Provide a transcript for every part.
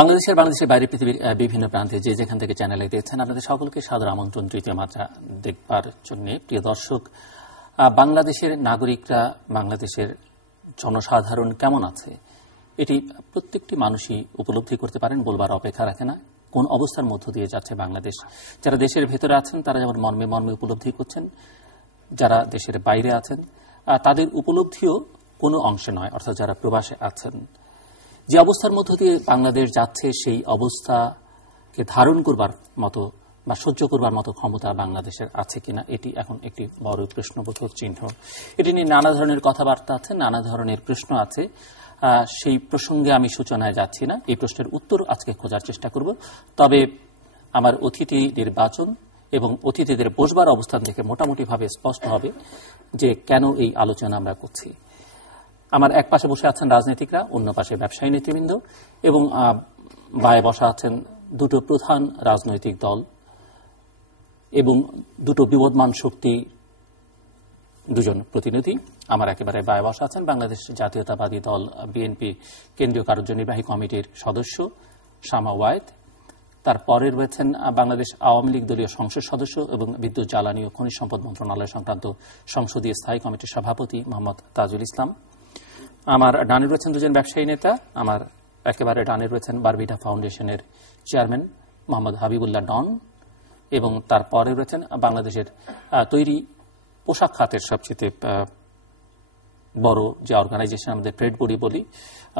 বাংলাদেশের বাইরে পৃথিবীর বিভিন্ন প্রান্তে যে যেখান থেকে চ্যানেলে দেখছেন আপনাদের সকলকে সাদর আমন্ত্রণ তৃতীয় মাত্রা দেখবার জন্য। প্রিয় দর্শক, বাংলাদেশের নাগরিকরা, বাংলাদেশের জনসাধারণ কেমন আছে এটি প্রত্যেকটি মানুষই উপলব্ধি করতে পারেন, বলবার অপেক্ষা রাখে না। কোন অবস্থার মধ্য দিয়ে যাচ্ছে বাংলাদেশ, যারা দেশের ভেতরে আছেন তারা যেমন মর্মে মর্মে উপলব্ধি করছেন, যারা দেশের বাইরে আছেন তাদের উপলব্ধিও কোনো অংশে নয়, অর্থাৎ যারা প্রবাসে আছেন। যে অবস্থার মধ্য দিয়ে বাংলাদেশ যাচ্ছে সেই অবস্থাকে ধারণ করবার মতো বা সহ্য করবার মতো ক্ষমতা বাংলাদেশের আছে কিনা এটি এখন একটি বড় প্রশ্নবোধক চিহ্ন। এটি নিয়ে নানা ধরনের কথাবার্তা আছে, নানা ধরনের প্রশ্ন আছে। সেই প্রসঙ্গে আমি সূচনায় যাচ্ছি না, এই প্রশ্নের উত্তর আজকে খোঁজার চেষ্টা করব। তবে আমার অতিথি নির্বাচন এবং অতিথিদের বসবার অবস্থান থেকে মোটামুটিভাবে স্পষ্ট হবে যে কেন এই আলোচনা আমরা করছি। আমার এক পাশে বসে আছেন রাজনীতিকরা, অন্য পাশে ব্যবসায়ী নেতৃবৃন্দ এবং বায়ে বসা আছেন দুটো প্রধান রাজনৈতিক দল এবং দুটো বিবদমান শক্তি দুজন প্রতিনিধি। আমার একেবারে বায়ে বসা আছেন বাংলাদেশ জাতীয়তাবাদী দল বিএনপি কেন্দ্রীয় কার্যনির্বাহী কমিটির সদস্য শামা ওয়ায়েদ। তারপরে রয়েছেন বাংলাদেশ আওয়ামী লীগ দলীয় সংসদ সদস্য এবং বিদ্যুৎ জ্বালানি ও খনিজ সম্পদ মন্ত্রণালয় সংক্রান্ত সংসদীয় স্থায়ী কমিটির সভাপতি মোহাম্মদ তাজুল ইসলাম। আমার ডানে রয়েছেন দুজন ব্যবসায়ী নেতা। আমার একেবারে ডানে রয়েছেন বারবিটা ফাউন্ডেশনের চেয়ারম্যান মোহাম্মদ হাবিবুল্লাহ ডন এবং তারপরে রয়েছেন বাংলাদেশের তৈরি পোশাক খাতের সবচেয়ে বড় যে অর্গানাইজেশন আমাদের ট্রেড বডি বলি,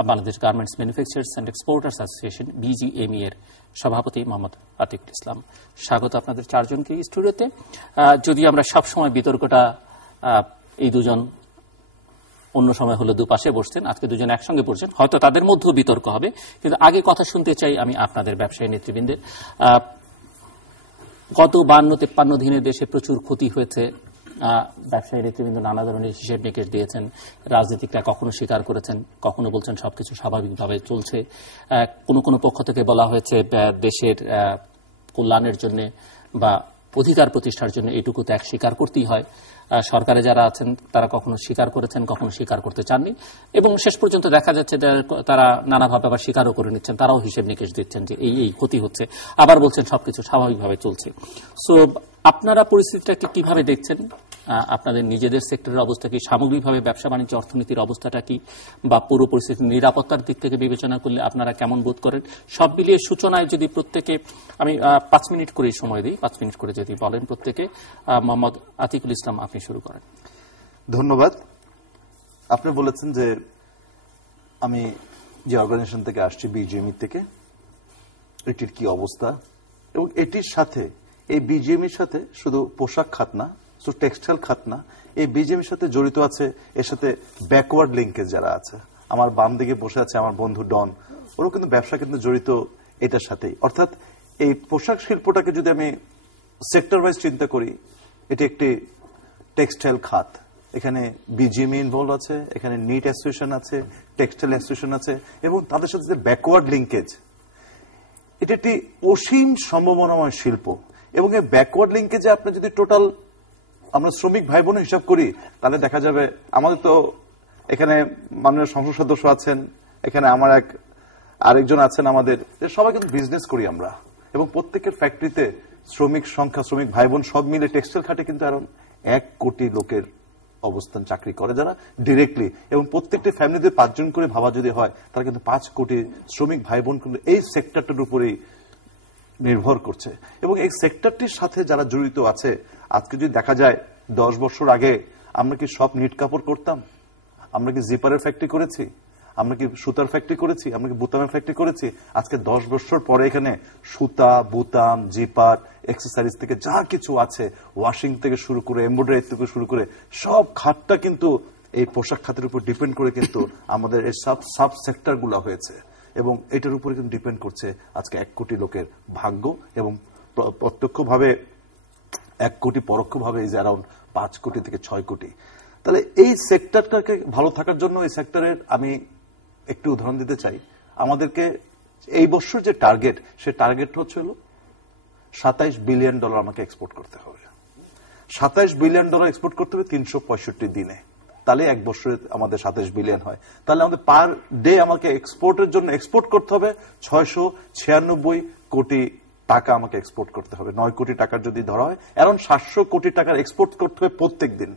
Bangladesh garments manufacturers and exporters association BGME এর সভাপতি মোহাম্মদ আতিকুল ইসলাম। স্বাগত আপনাদের চারজনকে স্টুডিওতে। যদি আমরা সবসময় বিতর্কটা এই দুজন অন্য সময় হলে দুপাশে বসতেন, আজকে দুজন একসঙ্গে বসছেন, হয়তো তাদের মধ্যেও বিতর্ক হবে, কিন্তু আগে কথা শুনতে চাই আমি আপনাদের ব্যবসায়ী নেতৃবৃন্দের। গত 52-53 দিনে দেশে প্রচুর ক্ষতি হয়েছে। ব্যবসায়ী নেতৃবৃন্দ নানা ধরনের হিসেব নিকেশ দিয়েছেন, রাজনীতিকরা কখনো স্বীকার করেছেন, কখনো বলছেন সবকিছু স্বাভাবিকভাবে চলছে। কোনো পক্ষ থেকে বলা হয়েছে দেশের কল্যাণের জন্য বা অধিকার প্রতিষ্ঠার জন্য এটুকু ত্যাগ স্বীকার করতেই হয়। সরকারে যারা আছেন তারা কখনো স্বীকার করেছেন, কখনো স্বীকার করতে চাননি এবং শেষ পর্যন্ত দেখা যাচ্ছে তারা নানাভাবে আবার স্বীকারও করে নিচ্ছেন, তারাও হিসেব নিকেশ দিচ্ছেন যে এই ক্ষতি হচ্ছে, আবার বলছেন সবকিছু স্বাভাবিকভাবে চলছে। সো আপনারা পরিস্থিতিটাকে কিভাবে দেখছেন? আপনাদের নিজেদের সেক্টরের অবস্থা কি, সামগ্রিকভাবে ব্যবসা বাণিজ্য অর্থনীতির অবস্থাটা কি, বা পুরো পরিস্থিতি নিরাপত্তার দিক থেকে বিবেচনা করলে আপনারা কেমন বোধ করেন? সব মিলিয়ে সূচনায় যদি প্রত্যেকে আমি 5 মিনিট করে সময় দিই, 5 মিনিট করে যদি বলেন প্রত্যেকে। মোহাম্মদ আতিকুল ইসলাম, আপনি শুরু করেন। ধন্যবাদ। আপনি বলেছেন যে আমি যে অর্গানাইজেশন থেকে আসছি, বিজিএমই থেকে, এটির কি অবস্থা এবং এটির সাথে এই বিজিএমইর সাথে শুধু পোশাক খাত না, শুধু টেক্সটাইল খাত না, এই বিজিএমইর সাথে জড়িত আছে, এর সাথে ব্যাকওয়ার্ড লিঙ্কেজ যারা আছে। আমার বাম দিকে বসে আছে আমার বন্ধু ডন, ওরও কিন্তু ব্যবসা কিন্তু জড়িত এটার সাথেই। অর্থাৎ এই পোশাক শিল্পটাকে যদি আমি সেক্টর ওয়াইজ চিন্তা করি, এটি একটি টেক্সটাইল খাত। এখানে বিজিএমই ইনভলভ আছে, এখানে নিট অ্যাসোসিয়েশন আছে, টেক্সটাইল অ্যাসোসিয়েশন আছে এবং তাদের সাথে যে ব্যাকওয়ার্ড লিঙ্কেজ, এটি একটি অসীম সম্ভাবনাময় শিল্প। এবং এই ব্যাকওয়ার্ড লিঙ্কেজে আপনি যদি টোটাল আমরা শ্রমিক ভাই বোন হিসাব করি, তাহলে দেখা যাবে আমাদের তো এখানে মাননীয় সংসদ সদস্য আছেন, এখানে আমার আরেকজন আছেন, আমাদের সবাই কিন্তু বিজনেস করি আমরা এবং প্রত্যেকের ফ্যাক্টরিতে শ্রমিক সংখ্যা, শ্রমিক ভাই বোন সব মিলে টেক্সটাইল খাটে কিন্তু আরো 1 কোটি লোকের অবস্থান চাকরি করে যারা ডিরেক্টলি, এবং প্রত্যেকটি ফ্যামিলিতে 5 জন করে ভাবা যদি হয় তারা কিন্তু 5 কোটি শ্রমিক ভাই বোন কিন্তু এই সেক্টরটার উপরেই নির্ভর করছে। এবং এই সেক্টরটির সাথে যারা জড়িত আছে, আজকে যদি দেখা যায় 10 বছর আগে আমরা কি সব নিট কাপড় করতাম? আমরা কি জিপারের ফ্যাক্টরি করেছি? আমরা কি সুতার ফ্যাক্টরি করেছি? আমরা কি বুতামের ফ্যাক্টরি করেছি? আজকে 10 বছর পরে এখানে সুতা, বুতাম, জিপার, এক্সেসরিজ থেকে যা কিছু আছে, ওয়াশিং থেকে শুরু করে এমব্রয়ডারি থেকে শুরু করে সব খাতটা কিন্তু এই পোশাক খাতের উপর ডিপেন্ড করে কিন্তু আমাদের এই সাব সেক্টর গুলা হয়েছে এবং এটার উপরে কিন্তু ডিপেন্ড করছে আজকে 1 কোটি লোকের ভাগ্য এবং প্রত্যক্ষভাবে 1 কোটি, পরোক্ষভাবে এই যে অ্যারাউন্ড 5 কোটি থেকে 6 কোটি। তাহলে এই সেক্টরটাকে ভালো থাকার জন্য এই সেক্টরের আমি একটু উদাহরণ দিতে চাই। আমাদেরকে এই বছর যে টার্গেট, সে টার্গেট হচ্ছে $27 বিলিয়ন আমাকে এক্সপোর্ট করতে হবে। $27 বিলিয়ন এক্সপোর্ট করতে হবে 365 দিনে। তাহলে এক বছরে আমাদের 27 বিলিয়ন হয়। তাহলে আমাদের পার ডে আমাকে এক্সপোর্টের জন্য এক্সপোর্ট করতে হবে 696 কোটি টাকা আমাকে এক্সপোর্ট করতে হবে। 9 কোটি টাকার যদি ধরা হয়, এখন 700 কোটি টাকার এক্সপোর্ট করতে হবে প্রত্যেক দিন।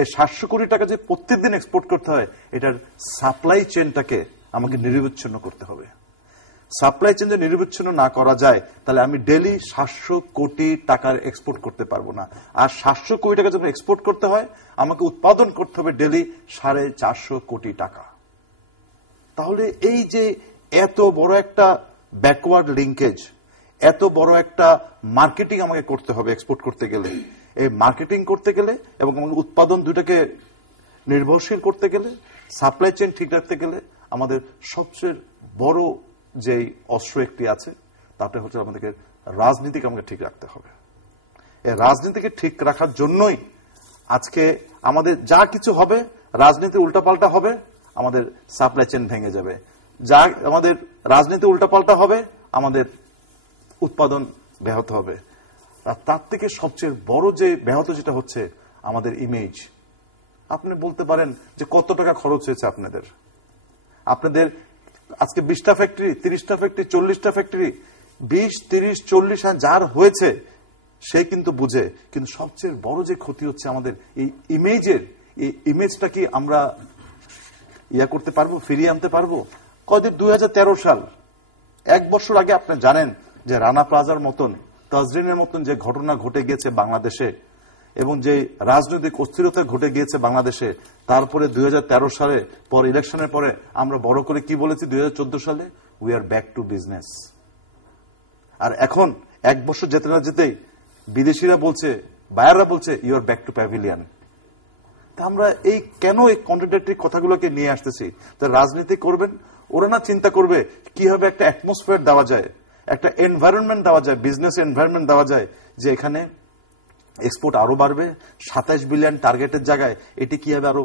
এই 700 কোটি টাকা যদি প্রত্যেক দিন এক্সপোর্ট করতে হয়, এটার সাপ্লাই চেনটাকে আমাকে নিরবচ্ছিন্ন করতে হবে। সাপ্লাই চেন যদি নিরবচ্ছিন্ন না করা যায়, তাহলে আমি ডেলি 700 কোটি টাকার এক্সপোর্ট করতে পারবো না। আর 700 কোটি টাকা যখন এক্সপোর্ট করতে হয়, আমাকে উৎপাদন করতে হবে ডেলি 450 কোটি টাকা। তাহলে এই যে এত বড় একটা ব্যাকওয়ার্ড লিঙ্কেজ, এত বড় একটা মার্কেটিং আমাকে করতে হবে এক্সপোর্ট করতে গেলে, এই মার্কেটিং করতে গেলে এবং উৎপাদন দুটাকে নির্ভরশীল করতে গেলে, সাপ্লাই চেইন ঠিক রাখতে গেলে, আমাদের সবচেয়ে বড় যে অস্ত্র একটি আছে, তাতে হচ্ছে আমাদেরকে রাজনীতিকে আমাকে ঠিক রাখতে হবে। এই রাজনীতিকে ঠিক রাখার জন্যই আজকে আমাদের যা কিছু হবে, রাজনীতি উল্টাপাল্টা হবে, আমাদের সাপ্লাই চেইন ভেঙে যাবে। যা আমাদের রাজনীতি উল্টাপাল্টা হবে, আমাদের উৎপাদন ব্যাহত হবে। আর তার থেকে সবচেয়ে বড় যে ব্যাহত যেটা হচ্ছে, আমাদের ইমেজ। আপনি বলতে পারেন যে কত টাকা খরচ হয়েছে আপনাদের আজকে 20টা ফ্যাক্টরি, 30টা ফ্যাক্টরি, 40টা ফ্যাক্টরি, 20, 30, 40 যার হয়েছে সে কিন্তু বুঝে। কিন্তু সবচেয়ে বড় যে ক্ষতি হচ্ছে আমাদের এই ইমেজের, এই ইমেজটা কি আমরা করতে পারবো, ফিরিয়ে আনতে পারবো? কদিন 2013 সাল, এক বছর আগে আপনি জানেন যে রানা প্লাজার মতন, তাজরিনের মতন যে ঘটনা ঘটে গিয়েছে বাংলাদেশে এবং যে রাজনৈতিক অস্থিরতা ঘটে গিয়েছে বাংলাদেশে, তারপরে 2013 সালে পর ইলেকশনের পরে আমরা বড় করে কি বলেছি 2014 সালে, we are back to business. আর এখন এক বছর যেতে না যেতেই বিদেশিরা বলছে, বায়াররা বলছে, you are back to pavilion. আমরা এই কেন এই কন্ট্রাডিক্টরি কথাগুলোকে নিয়ে আসতেছি? তো রাজনীতি করবেন, ওরা না চিন্তা করবে কিভাবে একটা অ্যাটমসফিয়ার দেওয়া যায়, একটা এনভায়রনমেন্ট দেওয়া যায়, বিজনেস এনভায়রনমেন্ট দেওয়া যায়, যে এখানে এক্সপোর্ট আরো বাড়বে, 27 বিলিয়ন টার্গেটের জায়গায় এটি কিভাবে আরো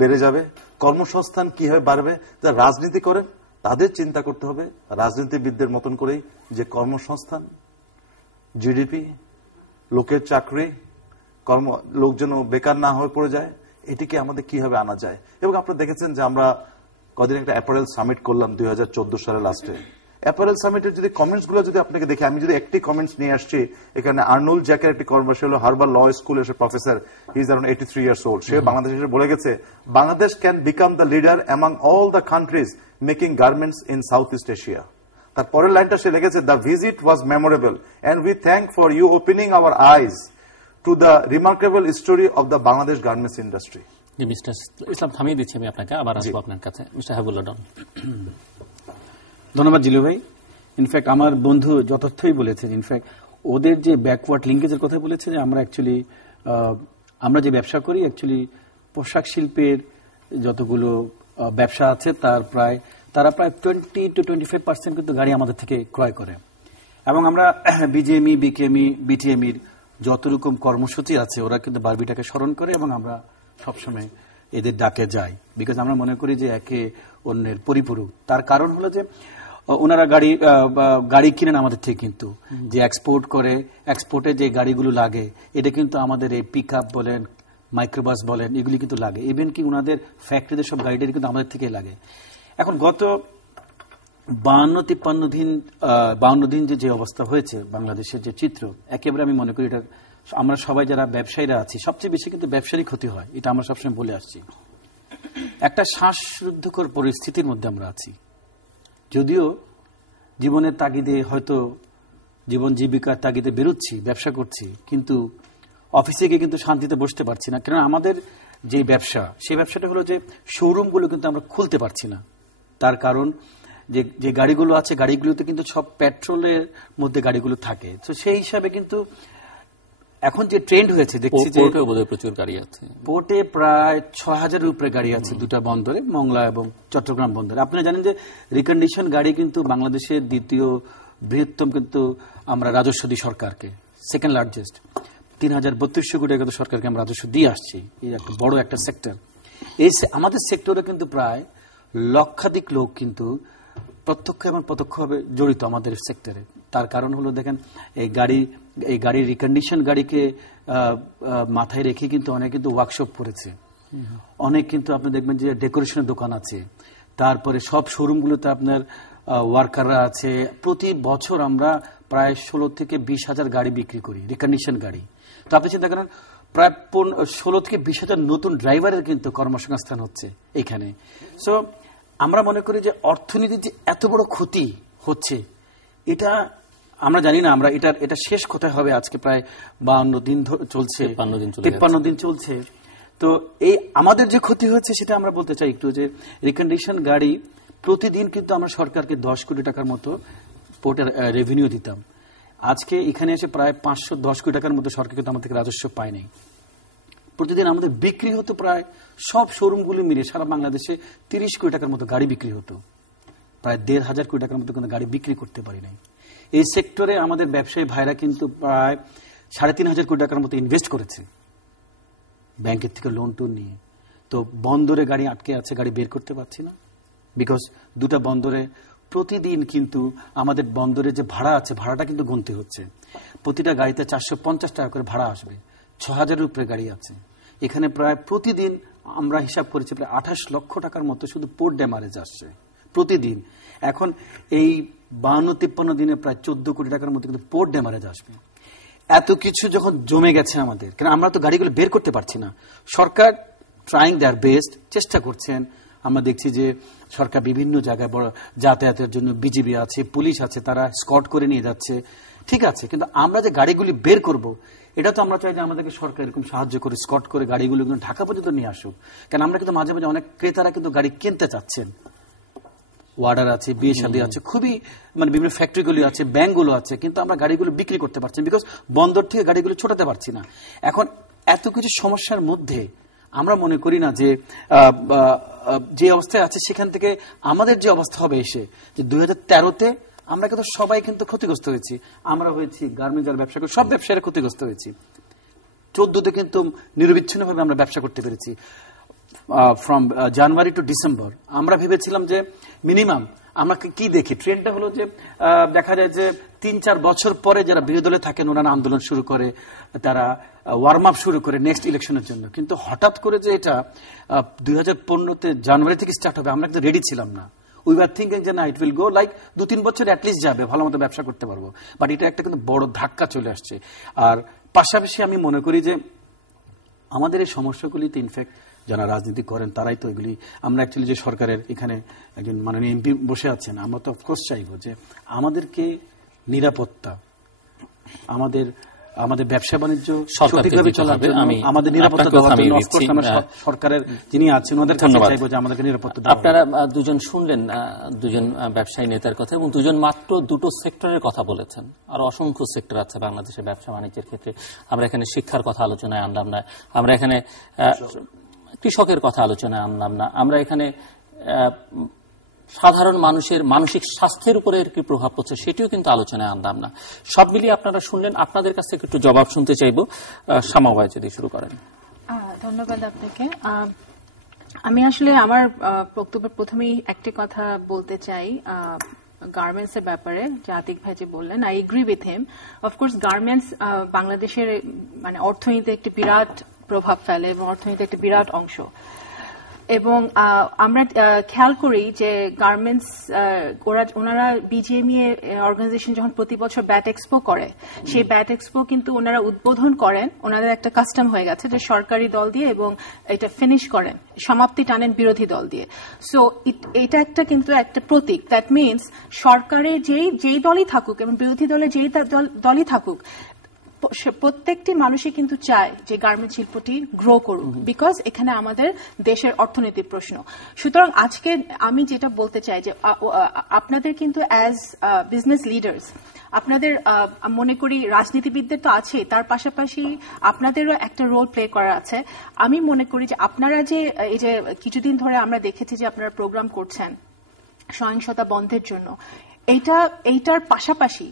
বেড়ে যাবে, কর্মসংস্থান কিভাবে বাড়বে। যারা রাজনীতি করেন তাদের চিন্তা করতে হবে রাজনীতিবিদদের মতন করেই, যে কর্মসংস্থান, জিডিপি, লোকের চাকরি, লোক যেন বেকার না হয়ে পড়ে যায়, এটিকে আমাদের কিভাবে আনা যায়। এবং আপনারা দেখেছেন যে আমরা কদিন একটা অ্যাপারেল সামিট করলাম 2014 সালের লাস্টে। অ্যাপারেল সামিটের যদি কমেন্টস গুলো যদি আপনাকে দেখে, আমি যদি একটি কমেন্টস নিয়ে আসছি, এখানে আর্নল্ড জ্যাকের একটি কমেন্টস হলো, হার্ভার্ড ল স্কুলের professor, he is around 83 years old. সে বাংলাদেশে বলে গেছে, Bangladesh can become the leader among all the countries making garments in south east Asia. তার পরের লাইনটা সে লিখেছে, the visit was memorable and we thank for you opening our eyes to the remarkable story of the Bangladesh garments industry. Mister Islam, থামিয়ে দিচ্ছি আমি আপনাকে, আবার আসবো আপনার কাছে। মিস্টার হাবিবুল্লাহ ডন। ধন্যবাদ জিলু ভাই। ইনফ্যাক্ট আমার বন্ধু যথার্থই বলেছেন। ইনফ্যাক্ট ওদের যে ব্যাকওয়ার্ড লিঙ্কেজের কথা বলেছে, যে আমরা অ্যাকচুয়ালি আমরা যে ব্যবসা করি, অ্যাকচুয়ালি পোশাক শিল্পের যতগুলো ব্যবসা আছে তারা প্রায় 20 to 25% কিন্তু গাড়ি আমাদের থেকে ক্রয় করে। এবং আমরা বিজিএমই, বিকেএমই, বিটিএমইর যত রকম কর্মসূচি আছে, ওরা কিন্তু বারবিটাকে স্মরণ করে এবং আমরা সবসময় এদের ডাকে যাই, বিকজ আমরা মনে করি যে একে অন্যের পরিপূরক। তার কারণ হলো যে ওনারা গাড়ি কিনেন আমাদের থেকে, কিন্তু যে এক্সপোর্ট করে, এক্সপোর্টে যে গাড়িগুলো লাগে, এটা কিন্তু আমাদের এই পিক আপ বলেন, মাইক্রোবাস বলেন, এগুলি কিন্তু লাগে। ইভেন কি ওনাদের ফ্যাক্টরিতে সব গাড়িটা কিন্তু আমাদের থেকে লাগে। এখন গত 52 দিন যে অবস্থা হয়েছে বাংলাদেশের যে চিত্র, একেবারে আমি মনে করি এটা আমরা সবাই যারা ব্যবসায়ীরা আছি, সবচেয়ে বেশি কিন্তু ব্যবসায়ী ক্ষতি হয়, এটা আমরা সবসময় বলে আসছি। একটা শ্বাসরুদ্ধকর পরিস্থিতির মধ্যে আমরা আছি। যদিও জীবনের তাগিদে, হয়তো জীবন জীবিকার তাগিদে বেরোচ্ছি, ব্যবসা করছি, কিন্তু অফিসে গিয়ে কিন্তু শান্তিতে বসতে পারছি না। কারণ আমাদের যে ব্যবসা, সেই ব্যবসাটা হলো যে শোরুমগুলো কিন্তু আমরা খুলতে পারছি না। তার কারণ যে গাড়িগুলো আছে, গাড়িগুলোতে কিন্তু সব পেট্রোলের মধ্যে গাড়িগুলো থাকে। তো সেই হিসাবে কিন্তু এখন যে ট্রেন্ড হয়েছে, দেখছি যে প্রচুর গাড়ি আছে, পোর্টে প্রায় 6000-এর উপরে গাড়ি আছে দুটা বন্দরে, মংলা এবং চট্টগ্রাম বন্দরে। আপনারা জানেন যে রিকন্ডিশন গাড়ি কিন্তু বাংলাদেশের দ্বিতীয় বৃহত্তম কিন্তু আমরা রাজস্ব দিই সরকারকে, সেকেন্ড লার্জেস্ট। 3032 কোটি টাকা সরকারকে আমরা রাজস্ব দিয়ে আসছি। এই একটা বড় একটা সেক্টর। এই আমাদের সেক্টরে কিন্তু প্রায় লক্ষাধিক লোক কিন্তু প্রত্যক্ষ এবং প্রত্যক্ষভাবে জড়িত আমাদের সেক্টরে। তার কারণ হলো দেখেন, এই গাড়ির রিকন্ডিশন গাড়িকে মাথায় রেখে কিন্তু অনেকে কিন্তু ওয়ার্কশপ করেছে, অনেক কিন্তু আপনি দেখবেন যে ডেকোরেশনের দোকান আছে, তারপরে সব শোরুমগুলোতে আপনার ওয়ার্কাররা আছে। প্রতি বছর আমরা প্রায় 16 থেকে 20 হাজার গাড়ি বিক্রি করি, রিকন্ডিশন গাড়ি। তো আপনি চিন্তা করেন প্রায় 16 থেকে 20 হাজার নতুন ড্রাইভারের কিন্তু কর্মসংস্থান হচ্ছে এখানে। সো আমরা মনে করি যে অর্থনীতির যে এত বড় ক্ষতি হচ্ছে, এটা আমরা জানি না আমরা এটা শেষ কোথায় হবে। আজকে প্রায় 52 দিন চলছে, 53 দিন চলছে। তো এই আমাদের যে ক্ষতি হচ্ছে সেটা আমরা বলতে চাই একটু, যে রিকন্ডিশন গাড়ি প্রতিদিন কিন্তু আমরা সরকারকে 10 কোটি টাকার মতো পোর্টের রেভিনিউ দিতাম। আজকে এখানে এসে প্রায় 510 কোটি টাকার মতো সরকার কিন্তু আমাদের থেকে রাজস্ব পায় নাই। প্রতিদিন আমাদের বিক্রি হতো প্রায় সব শোরুমগুলি মিলে সারা বাংলাদেশে 30 কোটি টাকার মতো গাড়ি বিক্রি হতো। প্রায় 1,500 কোটি টাকার মতো কিন্তু গাড়ি বিক্রি করতে পারি নাই। এই সেক্টরে আমাদের ব্যবসায়ী ভাইরা কিন্তু প্রায় 3,500 কোটি টাকার মতো ইনভেস্ট করেছে ব্যাংকের থেকে লোন টোন নিয়ে। তো বন্দরে গাড়ি আটকে আছে, গাড়ি বের করতে পারছি না, বিকজ দুটা বন্দরে প্রতিদিন কিন্তু আমাদের বন্দরে যে ভাড়া আছে, ভাড়াটা কিন্তু গুনতে হচ্ছে। প্রতিটা গাড়িতে 450 টাকা করে ভাড়া আসবে, 6,000-এর উপরে গাড়ি আছে এখানে। প্রায় প্রতিদিন আমরা হিসাব করেছি প্রায় 28 লক্ষ টাকার মতো শুধু পোর্ট ড্যামারেজ আসছে প্রতিদিন। এখন এই 52-53 দিনে প্রায় 14 কোটি টাকার মতো কিন্তু পোর্ট ড্যামারেজ আসবে। এত কিছু যখন জমে গেছে আমাদের, কারণ আমরা তো গাড়িগুলো বের করতে পারছি না। সরকার ট্রাইং দেয়ার বেস্ট, চেষ্টা করছেন। আমরা দেখছি যে সরকার বিভিন্ন জায়গায় বড় যাতায়াতের জন্য বিজিবি আছে, পুলিশ আছে, তারা স্কট করে নিয়ে যাচ্ছে, ঠিক আছে। কিন্তু আমরা যে গাড়িগুলি বের করব, এটা তো আমরা চাই যে আমাদেরকে সরকার এরকম সাহায্য করে স্কট করে গাড়িগুলো ঢাকা পর্যন্ত নিয়ে আসুক। কারণ আমরা কিন্তু মাঝে মাঝে অনেক ক্রেতারা কিন্তু গাড়ি কিনতে চাচ্ছেন, ওয়ার্ডার আছে, বিয়ে শাদী আছে, খুবই মানে বিভিন্ন ফ্যাক্টরিগুলো আছে, ব্যাংকগুলো আছে, কিন্তু আমরা গাড়িগুলো বিক্রি করতে পারছি না, বিকজ বন্দর থেকে গাড়িগুলো ছোটাতে পারছি না। এখন এত কিছু সমস্যার মধ্যে আমরা মনে করি না যে যে অবস্থায় আছে সেখান থেকে আমাদের যে অবস্থা হবে এসে, যে 2013-তে আমরা কিন্তু সবাই কিন্তু ক্ষতিগ্রস্ত হয়েছি। আমরা হয়েছি, গার্মেন্টস যারা ব্যবসা করে সব ব্যবসায়ীরা ক্ষতিগ্রস্ত হয়েছি। 14-তে কিন্তু নিরবিচ্ছিন্নভাবে আমরা ব্যবসা করতে পেরেছি। ফ্রম জানুয়ারি টু ডিসেম্বর আমরা ভেবেছিলাম যে মিনিমাম আমরা কি দেখি, ট্রেন্ডটা হলো যে দেখা যায় যে 3-4 বছর পরে যারা বিরোধী দলে থাকেন ওনারা আন্দোলন শুরু করে, তারা ওয়ার্ম আপ শুরু করে নেক্সট ইলেকশনের জন্য। কিন্তু হঠাৎ করে যে এটা 2015-তে জানুয়ারি থেকে স্টার্ট হবে, আমরা কিন্তু রেডি ছিলাম না। উই ওয়ার থিঙ্কিং যে না, ইট উইল গো লাইক 2-3 বছর অ্যাটলিস্ট যাবে, ভালো মতো ব্যবসা করতে পারবো। বাট এটা একটা কিন্তু বড় ধাক্কা চলে আসছে। আর পাশাপাশি আমি মনে করি যে আমাদের এই সমস্যাগুলিতে ইনফ্যাক্ট যারা রাজনীতি করেন তারাই তো এগুলি, আমরা অ্যাকচুয়ালি যে সরকারের এখানে একজন মাননীয় এমপি বসে আছেন, আমরা তো অফকোর্স চাইবো যে আমাদেরকে নিরাপত্তা, আমাদের ব্যবসা বাণিজ্য সঠিকভাবে চলার জন্য আমাদের নিরাপত্তা দেওয়ার জন্য অফকোর্স আমরা সরকারের যিনি আছেন ওনাদের কাছে চাইবো যে আমাদেরকে নিরাপত্তা দেওয়া। আপনারা দুজন শুনলেন দুজন ব্যবসায়ী নেতার কথা, এবং দুজন মাত্র দুটো সেক্টরের কথা বলেছেন। আর অসংখ্য সেক্টর আছে বাংলাদেশের ব্যবসা বাণিজ্যের ক্ষেত্রে। আমরা এখানে শিক্ষার কথা আলোচনায় আনলাম না, আমরা এখানে কৃষকের কথা আলোচনায় আনলাম না, আমরা এখানে সাধারণ মানুষের মানসিক স্বাস্থ্যের উপরে কি প্রভাব পড়ছে সেটিও কিন্তু আলোচনায় আনলাম না। সব মিলিয়ে আপনারা শুনলেন, আপনাদের কাছ থেকে একটু জবাব শুনতে চাইবো। শামা ভাই যদি শুরু করেন। ধন্যবাদ আপনাকে। আমি আসলে আমার বক্তব্যের প্রথমেই একটি কথা বলতে চাই গার্মেন্টস এর ব্যাপারে, যে আতিক ভাই যে বললেন, I agree with him. Of course garments বাংলাদেশের মানে অর্থনীতিতে একটি বিরাট প্রভাব ফেলে এবং অর্থনীতির একটি বিরাট অংশ। এবং আমরা খেয়াল করি যে গার্মেন্টস ওনারা বিজিএমইএ অর্গানাইজেশন যখন প্রতি বছর ব্যাট এক্সপো করে, সেই ব্যাট এক্সপো কিন্তু ওনারা উদ্বোধন করেন, ওনাদের একটা কাস্টম হয়ে গেছে যে সরকারি দল দিয়ে, এবং এটা ফিনিশ করেন, সমাপ্তি টানেন বিরোধী দল দিয়ে। সো এটা একটা কিন্তু একটা প্রতীক। দ্যাট মিনস সরকারে যেই দলই থাকুক এবং বিরোধী দলে যেই দলই থাকুক, প্রত্যেকটি মানুষই কিন্তু চায় যে গার্মেন্ট শিল্পটি গ্রো করুক, বিকজ এখানে আমাদের দেশের অর্থনীতির প্রশ্ন। সুতরাং আজকে আমি যেটা বলতে চাই যে আপনাদের কিন্তু অ্যাজ বিজনেস লিডার্স, আপনাদের মনে করি রাজনীতিবিদদের তো আছে, তার পাশাপাশি আপনাদেরও একটা রোল প্লে করা আছে। আমি মনে করি যে আপনারা যে এই যে কিছুদিন ধরে আমরা দেখেছি যে আপনারা প্রোগ্রাম করছেন সহিংসতা বন্ধের জন্য, এইটার পাশাপাশি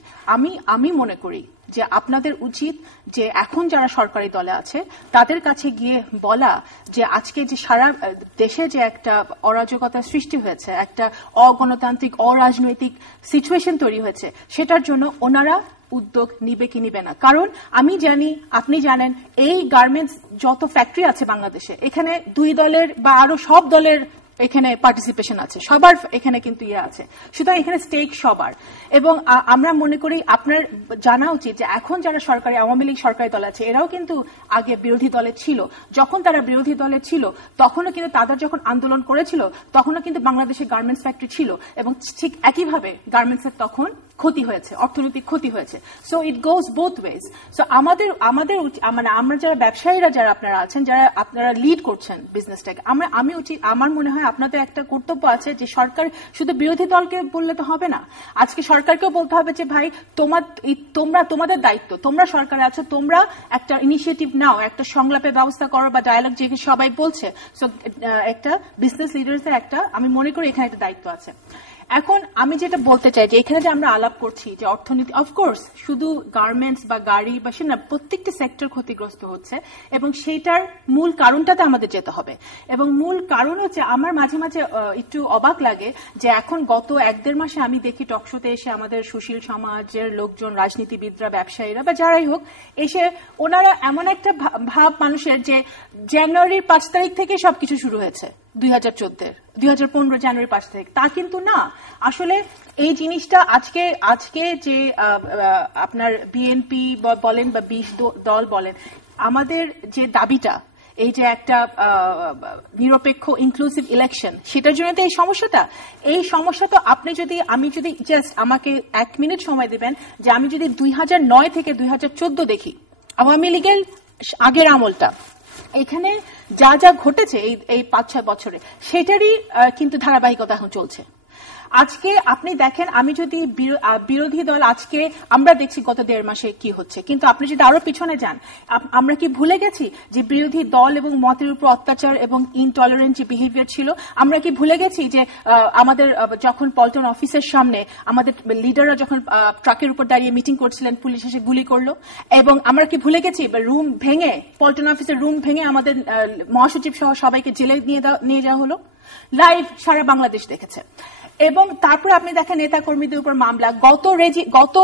আমি মনে করি যে আপনাদের উচিত যে এখন যারা সরকারি দলে আছে তাদের কাছে গিয়ে বলা যে আজকে যে সারা দেশে যে একটা অরাজকতার সৃষ্টি হয়েছে, একটা অগণতান্ত্রিক অরাজনৈতিক সিচুয়েশন তৈরি হয়েছে, সেটার জন্য ওনারা উদ্যোগ নিবে কি নিবে না। কারণ আমি জানি, আপনি জানেন, এই গার্মেন্টস যত ফ্যাক্টরি আছে বাংলাদেশে, এখানে 2 দলের বা আরো সব দলের এখানে পার্টিসিপেশন আছে, সবার এখানে কিন্তু আছে, সুতরাং এখানে স্টেক সবার। এবং আমরা মনে করি আপনার জানা উচিত যে এখন যারা সরকারি আওয়ামী লীগ সরকারি দল আছে, এরাও কিন্তু আগে বিরোধী দলে ছিল। যখন তারা বিরোধী দলে ছিল তখনও কিন্তু তাদের যখন আন্দোলন করেছিল তখনও কিন্তু বাংলাদেশে গার্মেন্টস ফ্যাক্টরি ছিল, এবং ঠিক একইভাবে গার্মেন্টসের তখন ক্ষতি হয়েছে, অর্থনৈতিক ক্ষতি হয়েছে। So it goes both wedge. So আমাদের মানে আমরা যারা ব্যবসায়ীরা, যারা আপনারা আছেন, যারা আপনারা লিড করছেন বিজনেসটাকে, আমার মনে হয় আপনাদের একটা কর্তব্য আছে যে সরকার শুধু বিরোধী দলকে বললে তো হবে না, আজকে সরকারকেও বলতে হবে যে ভাই তোমরা তোমাদের দায়িত্ব, তোমরা সরকারে আছো, তোমরা একটা ইনিশিয়েটিভ নাও, একটা সংলাপের ব্যবস্থা করো বা ডায়ালগ, যে সবাই বলছে। সো একটা বিজনেস লিডার্সের একটা, আমি মনে করি এখানে একটা দায়িত্ব আছে। এখন আমি যেটা বলতে চাই যে এখানে যে আমরা আলাপ করছি যে অর্থনীতি, অফকোর্স শুধু গার্মেন্টস বা গাড়ি বা সে না, প্রত্যেকটি সেক্টর ক্ষতিগ্রস্ত হচ্ছে, এবং সেইটার মূল কারণটাতে আমাদের যেতে হবে। এবং মূল কারণ হচ্ছে, আমার মাঝে মাঝে একটু অবাক লাগে যে এখন গত 1-1.5 মাসে আমি দেখি টকশোতে এসে আমাদের সুশীল সমাজের লোকজন, রাজনীতিবিদরা, ব্যবসায়ীরা বা যারাই হোক, এসে ওনারা এমন একটা ভাব মানুষের যে জানুয়ারির 5 তারিখ থেকে সবকিছু শুরু হয়েছে, 2015 জানুয়ারি 5 তারিখ। তা কিন্তু না, আসলে এই জিনিসটা আজকে যে আপনার বিএনপি বলেন বা 20 দল বলেন, আমাদের যে দাবিটা, এই যে একটা নিরপেক্ষ ইনক্লুসিভ ইলেকশন, সেটার জন্য তো এই সমস্যা তো আমি যদি জাস্ট আমাকে 1 মিনিট সময় দিবেন যে আমি যদি 2009 থেকে 2014 দেখি, আওয়ামী লীগের আগের আমলটা, এখানে যা যা ঘটেছে এই 5-6 বছরে, সেটারই কিন্তু ধারাবাহিকতা এখন চলছে। আজকে আপনি দেখেন, আমি যদি বিরোধী দল, আজকে আমরা দেখছি গত 1.5 মাসে কি হচ্ছে, কিন্তু আপনি যদি আরো পিছনে যান, আমরা কি ভুলে গেছি যে বিরোধী দল এবং মতের উপর অত্যাচার এবং ইনটলারেন্ট যে বিহেভিয়ার ছিল? আমরা কি ভুলে গেছি যে আমাদের যখন পল্টন অফিসের সামনে আমাদের লিডাররা যখন ট্রাকের উপর দাঁড়িয়ে মিটিং করছিলেন, পুলিশ এসে গুলি করলো? এবং আমরা কি ভুলে গেছি রুম ভেঙে, পল্টন অফিসের রুম ভেঙে আমাদের মহাসচিব সহ সবাইকে জেলে নিয়ে যাওয়া হলো? লাইভ সারা বাংলাদেশ দেখেছে। এবং তারপরে আপনি দেখেন নেতা কর্মীদের উপর মামলা, গত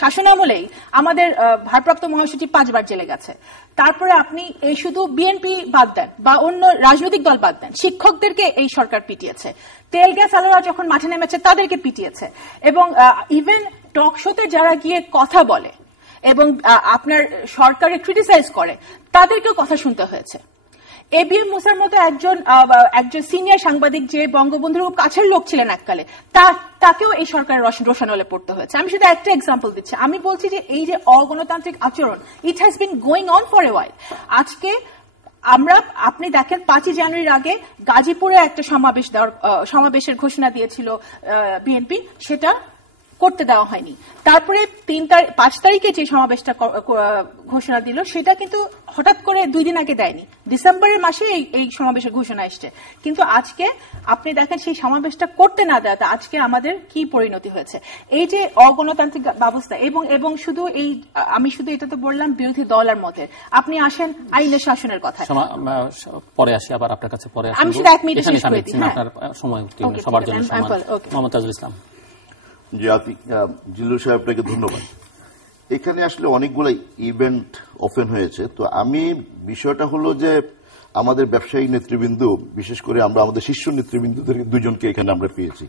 শাসনামলেই আমাদের ভারপ্রাপ্ত মহাসচিব 5 বার জেলে গেছে। তারপরে আপনি এই শুধু বিএনপি বাদ দেন বা অন্য রাজনৈতিক দল বাদ দেন, শিক্ষকদেরকে এই সরকার পিটিয়েছে, তেল গ্যাস আলোরা যখন মাঠে নেমেছে তাদেরকে পিটিয়েছে, এবং ইভেন টক শোতে যারা গিয়ে কথা বলে এবং আপনার সরকারে ক্রিটিসাইজ করে, তাদেরকেও কথা শুনতে হয়েছে। এবিএম মুসার মতো একজন সিনিয়র সাংবাদিক, যে বঙ্গবন্ধুর খুব কাছের লোক ছিলেন এককালে, তাকেও এই সরকারের রোশানলে পড়তে হয়েছে। আমি শুধু একটা এক্সাম্পল দিচ্ছি। আমি বলছি যে এই যে অগণতান্ত্রিক আচরণ, it has been going on for a while. আজকে আপনি দেখেন 5 জানুয়ারির আগে গাজীপুরে একটা সমাবেশের ঘোষণা দিয়েছিল বিএনপি, সেটা করতে দেওয়া হয়নি। তারপরে 5 তারিখে যে সমাবেশটা ঘোষণা দিল, সেটা কিন্তু হঠাৎ করে 2 দিন আগে দেয়নি, ডিসেম্বরের মাসে এই সমাবেশের ঘোষণা এসছে। কিন্তু আজকে আপনি দেখেন সেই সমাবেশটা করতে না দেওয়াতে আজকে আমাদের কি পরিণতি হয়েছে। এই যে অগণতান্ত্রিক ব্যবস্থা, এবং শুধু আমি শুধু এটা তো বললাম বিরোধী দলের মধ্যে, আপনি আসেন আইনের শাসনের কথা, পরে আসি, আবার আপনার কাছে পরে আসি। আমি শুধু 1 মিনিট শেষ করে দিই, আপনার সময় সবার জন্য সমান। মোহাম্মদ তাজুল ইসলাম। জি, জিল্লুর সাহেব, আপনাকে ধন্যবাদ। এখানে আসলে অনেকগুলো ইভেন্ট ওপেন হয়েছে। তো আমি বিষয়টা হলো যে আমাদের ব্যবসায়িক নেতৃবৃন্দ, বিশেষ করে আমরা আমাদের শীর্ষ নেতৃবৃন্দদের 2জনকে এখানে আমরা পেয়েছি।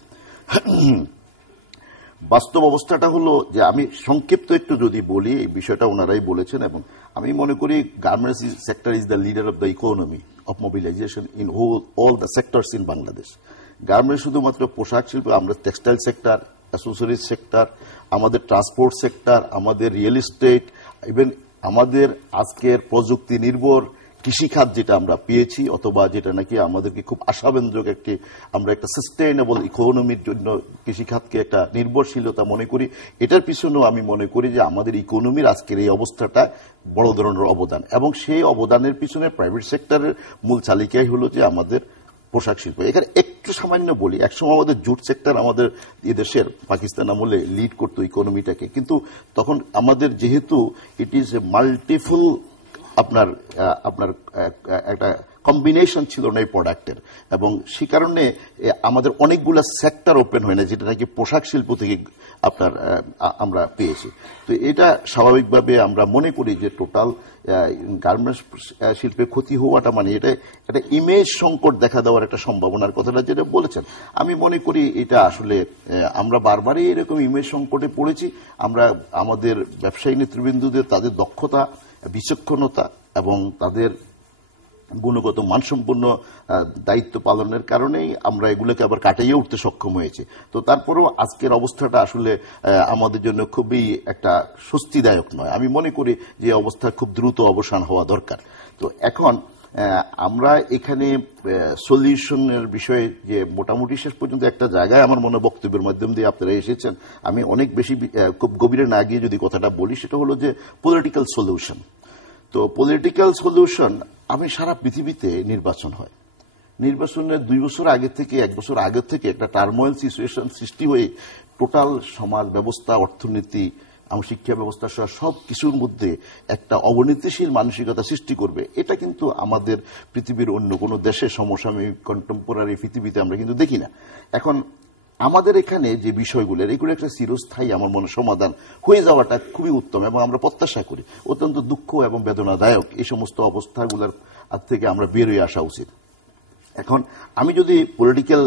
বাস্তব অবস্থাটা হলো যে, আমি সংক্ষিপ্ত একটু যদি বলি, এই বিষয়টা ওনারাই বলেছেন, এবং আমি মনে করি garments sector is the leader of the economy of mobilisation in all the sectors in Bangladesh. Garments শুধুমাত্র পোশাক শিল্প, আমরা টেক্সটাইল সেক্টর, অ্যাসেসরিজ সেক্টর, আমাদের ট্রান্সপোর্ট সেক্টর, আমাদের রিয়েল এস্টেট, ইভেন আমাদের আজকের প্রযুক্তি নির্ভর কৃষিখাত যেটা আমরা পেয়েছি, অথবা যেটা নাকি আমাদেরকে খুব আশাব্যঞ্জক আমরা একটা সাস্টেইনেবল ইকোনমির জন্য কৃষিখাতকে একটা নির্ভরশীলতা মনে করি। এটার পিছনেও আমি মনে করি যে আমাদের ইকোনমির আজকের এই অবস্থাটা বড় ধরনের অবদান, এবং সেই অবদানের পিছনে প্রাইভেট সেক্টরের মূল চালিকাই হলো যে আমাদের পোশাক শিল্প। এখানে একটু সামান্য বলি, একসময় আমাদের জুট সেক্টর আমাদের এদেশের পাকিস্তান আমলে লিড করতো ইকোনমিটাকে, কিন্তু তখন আমাদের যেহেতু ইট ইজ এ মাল্টিফুল আপনার একটা কম্বিনেশন ছিল না এই প্রোডাক্টের, এবং সে কারণে আমাদের অনেকগুলো সেক্টর ওপেন হয় না, যেটা নাকি পোশাক শিল্প থেকে আপনার আমরা পেয়েছি। তো এটা স্বাভাবিকভাবে আমরা মনে করি যে টোটাল গার্মেন্টস শিল্পে ক্ষতি হওয়াটা মানে এটা একটা ইমেজ সংকট দেখা দেওয়ার একটা সম্ভাবনার কথাটা যেটা বলেছেন, আমি মনে করি এটা আসলে আমরা বারবারই এরকম ইমেজ সংকটে পড়েছি। আমরা আমাদের ব্যবসায়ী নেতৃবৃন্দদের তাদের দক্ষতা, বিচক্ষণতা এবং তাদের গুণগত মানসম্পন্ন দায়িত্ব পালনের কারণেই আমরা এগুলোকে আবার কাটাইয়ে উঠতে সক্ষম হয়েছে। তো তারপরেও আজকের অবস্থাটা আসলে আমাদের জন্য খুবই একটা স্বস্তিদায়ক নয়। আমি মনে করি যে অবস্থা খুব দ্রুত অবসান হওয়া দরকার। তো এখন আমরা এখানে সলিউশনের বিষয়ে যে মোটামুটি শেষ পর্যন্ত একটা জায়গায় আমার মনে বক্তব্যের মাধ্যম দিয়ে আপনারা এসেছেন, আমি অনেক বেশি খুব গভীরে না গিয়ে যদি কথাটা বলি, সেটা হলো যে পলিটিক্যাল সলিউশন। তো পলিটিক্যাল সলিউশন, আমি সারা পৃথিবীতে নির্বাচন হয়, নির্বাচনের 2 বছর আগে থেকে 1 বছর আগে থেকে একটা টার্মোয়েল সিচুয়েশন সৃষ্টি হয়ে টোটাল সমাজ ব্যবস্থা, অর্থনীতি, শিক্ষা ব্যবস্থা সহ সব কিছুর মধ্যে একটা অবনীতিশীল মানসিকতা সৃষ্টি করবে। এটা কিন্তু আমাদের পৃথিবীর অন্য কোনো দেশে সমসাময়িক কন্টেম্পোরারি পৃথিবীতে আমরা কিন্তু দেখি না। এখন আমাদের এখানে যে বিষয়গুলো, এগুলো একটা চিরস্থায়ী আমার মনে সমাধান হয়ে যাওয়াটা খুবই উত্তম এবং আমরা প্রত্যাশা করি। অত্যন্ত দুঃখ এবং বেদনাদায়ক এই সমস্ত অবস্থাগুলোর থেকে আমরা বের হয়ে আসা উচিত। এখন আমি যদি পলিটিক্যাল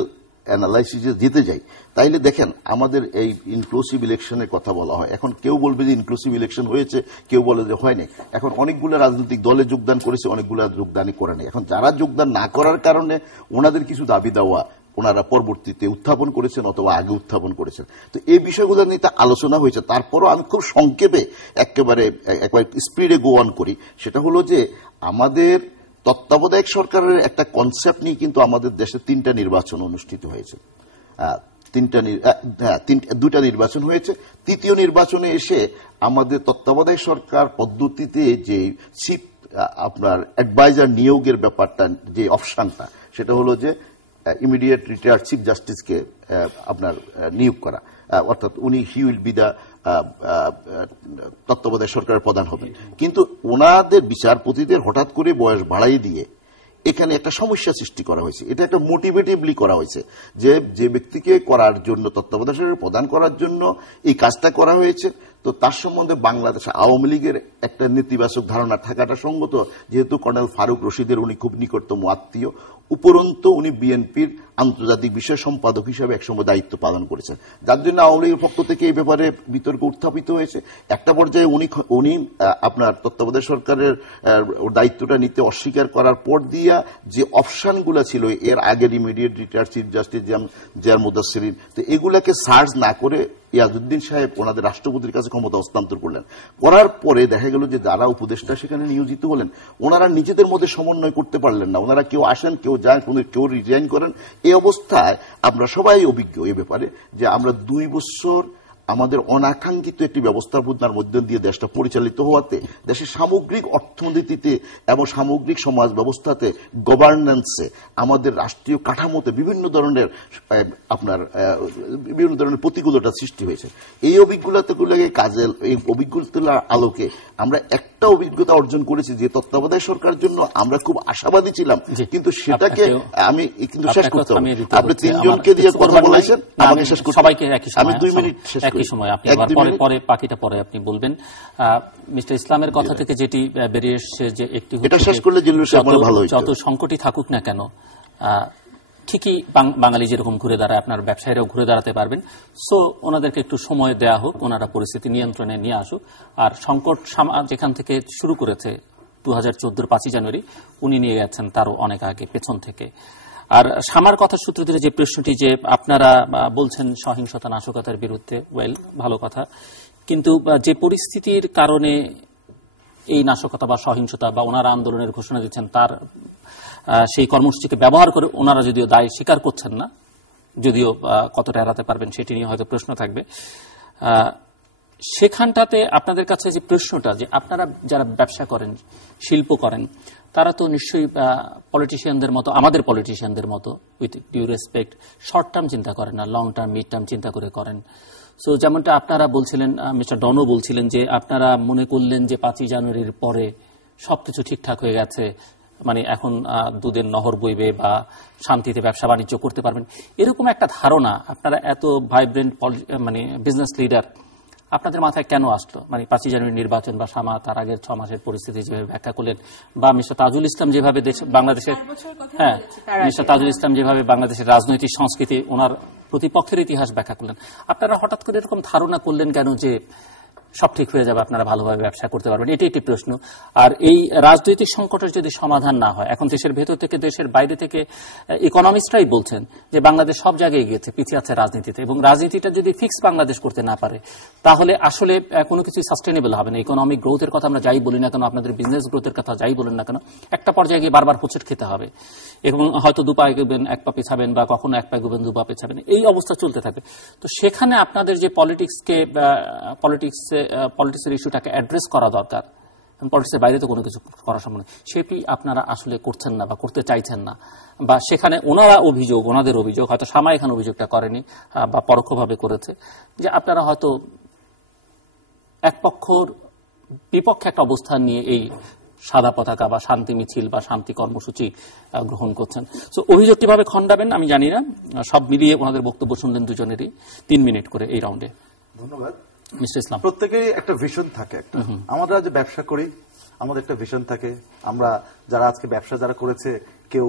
অ্যানালাইসিসে যেতে যাই, তাইলে দেখেন আমাদের এই ইনক্লুসিভ ইলেকশনের কথা বলা হয়। এখন কেউ বলবে যে ইনক্লুসিভ ইলেকশন হয়েছে, কেউ বলে যে হয়নি। এখন অনেকগুলো রাজনৈতিক দলে যোগদান করেছে, অনেকগুলো যোগদানই করে নাই। এখন যারা যোগদান না করার কারণে ওনাদের কিছু দাবি দেওয়া ওনারা পরবর্তীতে উত্থাপন করেছেন অথবা আগে উত্থাপন করেছেন। তো এই বিষয়গুলো নিয়ে আলোচনা হয়েছে। তারপরও আমি খুব সংক্ষেপে একেবারে স্পিডে গো অন করি। সেটা হলো যে আমাদের তত্ত্বাবধায়ক সরকারের একটা কনসেপ্ট নিয়ে কিন্তু আমাদের দেশে 3টা নির্বাচন অনুষ্ঠিত হয়েছে। 2টা নির্বাচন হয়েছে। 3য় নির্বাচনে এসে আমাদের তত্ত্বাবধায়ক সরকার পদ্ধতিতে যে চিফ আপনার অ্যাডভাইজার নিয়োগের ব্যাপারটা, যে অপশনটা, সেটা হলো যে ইমিডিয়েট রিটায়ার্ড চিফ জাস্টিসকে আপনার নিয়োগ করা, অর্থাৎ হি উইল বি দা তত্ত্বাবধায়ক সরকারের প্রধান হবেন। কিন্তু ওনাদের বিচারপতিদের হঠাৎ করে বয়স বাড়াই দিয়ে এখানে একটা সমস্যা সৃষ্টি করা হয়েছে। এটা একটা মোটিভেটিভলি করা হয়েছে যে ব্যক্তিকে করার জন্য, তত্ত্বাবধায়ক সরকার প্রদান করার জন্য এই কাজটা করা হয়েছে। তো তার সম্বন্ধে বাংলাদেশ আওয়ামী লীগের একটা নেতিবাচক ধারণা থাকাটা সঙ্গত, যেহেতু কর্নেল ফারুক রশিদের উনি খুব নিকটতম আত্মীয়, উপরন্তু উনি বিএনপির আন্তর্জাতিক বিষয় সম্পাদক হিসেবে একসময় দায়িত্ব পালন করেছেন, যার জন্য আওয়ামী লীগের পক্ষ থেকে এই ব্যাপারে বিতর্ক উত্থাপিত হয়েছে। একটা পর্যায়ে উনি আপনার তত্ত্বাবধায়ক সরকারের দায়িত্বটা নিতে অস্বীকার করার পর দিয়া যে অপশনগুলো ছিল এর আগের ইমিডিয়েট রিটায়ার্ড চিফ জাস্টিস জিয়ার মুদাসসিরিন, তো এগুলাকে সার্চ না করে ইয়াজউদ্দিন সাহেব ওনাদের রাষ্ট্রপতির কাছে ক্ষমতা হস্তান্তর করলেন। করার পরে দেখা গেল যে যারা উপদেষ্টা সেখানে নিয়োজিত হলেন, ওনারা নিজেদের মধ্যে সমন্বয় করতে পারলেন না। ওনারা কেউ আসেন, কেউ যান, কেউ রিজাইন করেন। এই অবস্থায় আমরা সবাই অভিজ্ঞ এ ব্যাপারে যে আমরা 2 বছর আমাদের অনাকাঙ্ক্ষিত একটি ব্যবস্থাপনার মধ্য দিয়ে দেশটা পরিচালিত হওয়াতে দেশের সামগ্রিক অর্থনীতিতে এবং সামগ্রিক সমাজ ব্যবস্থাতে, গভর্নেন্সে, আমাদের রাষ্ট্রীয় কাঠামোতে বিভিন্ন ধরনের প্রতিকূলতা সৃষ্টি হয়েছে। এই অভিজ্ঞতাগুলোকে এই অভিজ্ঞতার আলোকে আমরা একটা অভিজ্ঞতা অর্জন করেছি যে তত্ত্বাবধায়ক সরকারের জন্য আমরা খুব আশাবাদী ছিলাম, কিন্তু সেটাকে আমি কিন্তু শেষ করতে হবে। আপনি 3 জনকে দিয়ে কথা বলাইছেন, আমাকে শেষ করতে সবাইকে আমি 2 মিনিট শেষ করি। একই সময় আপনি আবার পরে বাকিটা পরে আপনি বলবেন। মিস্টার ইসলামের কথা থেকে যেটি বেরিয়ে এসছে যে একটি এটা শেষ করলে যত সংকটই থাকুক না কেন, ঠিকই বাঙালি যেরকম ঘুরে দাঁড়ায় আপনার ব্যবসায়ীরাও ঘুরে দাঁড়াতে পারবেন। সো ওনাদেরকে একটু সময় দেয়া হোক, ওনারা পরিস্থিতি নিয়ন্ত্রণে নিয়ে আসুক। আর সংকট যেখান থেকে শুরু করেছে 2014 5ই জানুয়ারি, উনি নিয়ে গেছেন তারও অনেক আগে পেছন থেকে। আর সামার কথার সূত্র ধরে যে প্রশ্নটি যে আপনারা বলছেন সহিংসতা নাশকতার বিরুদ্ধে, ওয়েল ভালো কথা, কিন্তু যে পরিস্থিতির কারণে এই নাশকতা বা সহিংসতা বা ওনারা আন্দোলনের ঘোষণা দিচ্ছেন, তার সেই কর্মসূচিকে ব্যবহার করে ওনারা যদিও দায় স্বীকার করছেন না, যদিও কতটা এড়াতে পারবেন সেটি নিয়ে হয়তো প্রশ্ন থাকবে। সেখানটাতে আপনাদের কাছে যে প্রশ্নটা, যে আপনারা যারা ব্যবসা করেন, শিল্প করেন, তারা তো নিশ্চয়ই পলিটিশিয়ানদের মতো, আমাদের পলিটিশিয়ানদের মতো, with due respect, short term চিন্তা করেন না, লং টার্ম, মিড টার্ম চিন্তা করে করেন। সো যেমনটা আপনারা বলছিলেন, মিস্টার ডনও বলছিলেন যে আপনারা মনে করলেন যে 5ই জানুয়ারির পরে সবকিছু ঠিকঠাক হয়ে গেছে, মানে এখন দুধের নহর বইবে বা শান্তিতে ব্যবসা বাণিজ্য করতে পারবেন, এরকম একটা ধারণা আপনারা এত ভাইব্রেন্ট মানে বিজনেস লিডার আপনাদের মাথায় কেন আসলো? মানে 5ই জানুয়ারি নির্বাচন বা তার আগের 6 মাসের পরিস্থিতি যেভাবে ব্যাখ্যা করলেন, বা মিস্টার তাজুল ইসলাম যেভাবে বাংলাদেশের মিস্টার তাজুল ইসলাম যেভাবে বাংলাদেশের রাজনৈতিক সংস্কৃতি, ওনার প্রতিপক্ষের ইতিহাস ব্যাখ্যা করলেন, আপনারা হঠাৎ করে এরকম ধারণা করলেন কেন যে সব ঠিক হয়ে যাবে, আপনারা ভালোভাবে ব্যবসা করতে পারবেন? এটাই একটি প্রশ্ন। আর এই রাজনৈতিক সংকটের যদি সমাধান না হয়, এখন দেশের ভেতর থেকে দেশের বাইরে থেকে ইকোনমিস্টরাই বলছেন যে বাংলাদেশ সব জায়গায় গিয়েছে, পিছিয়ে আছে রাজনীতিতে, এবং রাজনীতিটা যদি ফিক্স বাংলাদেশ করতে না পারে তাহলে আসলে কোনো কিছু সাস্টেনেবল হবে না। ইকোনমিক গ্রোথের কথা আমরা যাই বলি না কেন, আপনাদের বিজনেস গ্রোথের কথা যাই বলেন না কেন, একটা পর্যায়ে গিয়ে বারবার হোঁচট খেতে হবে, এবং হয়তো 2 পা এগোবেন 1 পা পেছাবেন, বা কখনো 1 পা এগোবেন 2 পা পেছাবেন, এই অবস্থা চলতে থাকবে। তো সেখানে আপনাদের যে পলিটিক্সের ইস্যুটাকে অ্যাড্রেস করা দরকার, পলিটিক্সের বাইরে তো কোনো কিছু করা সম্ভব নয়, সেটি আপনারা আসলে করছেন না বা করতে চাইছেন না, বা সেখানে ওনাদের অভিযোগ হয়তো শামা এখানে অভিযোগটা করেনি বা পরোক্ষভাবে করেছে, যে আপনারা হয়তো এক পক্ষর বিপক্ষে একটা অবস্থান নিয়ে এই সাদা পতাকা বা শান্তি মিছিল বা শান্তি কর্মসূচি গ্রহণ করছেন। তো অভিযোগ কিভাবে খণ্ডাবেন আমি জানি না। সব মিলিয়ে ওনাদের বক্তব্য শুনলেন দুজনেরই 3 মিনিট করে এই রাউন্ডে। ধন্যবাদ। মিস্টার ইসলাম, প্রত্যেকেরই একটা ভিশন থাকে, একটা আমরা যে ব্যবসা করি আমাদের একটা ভিশন থাকে। আমরা যারা আজকে ব্যবসা যারা করেছে, কেউ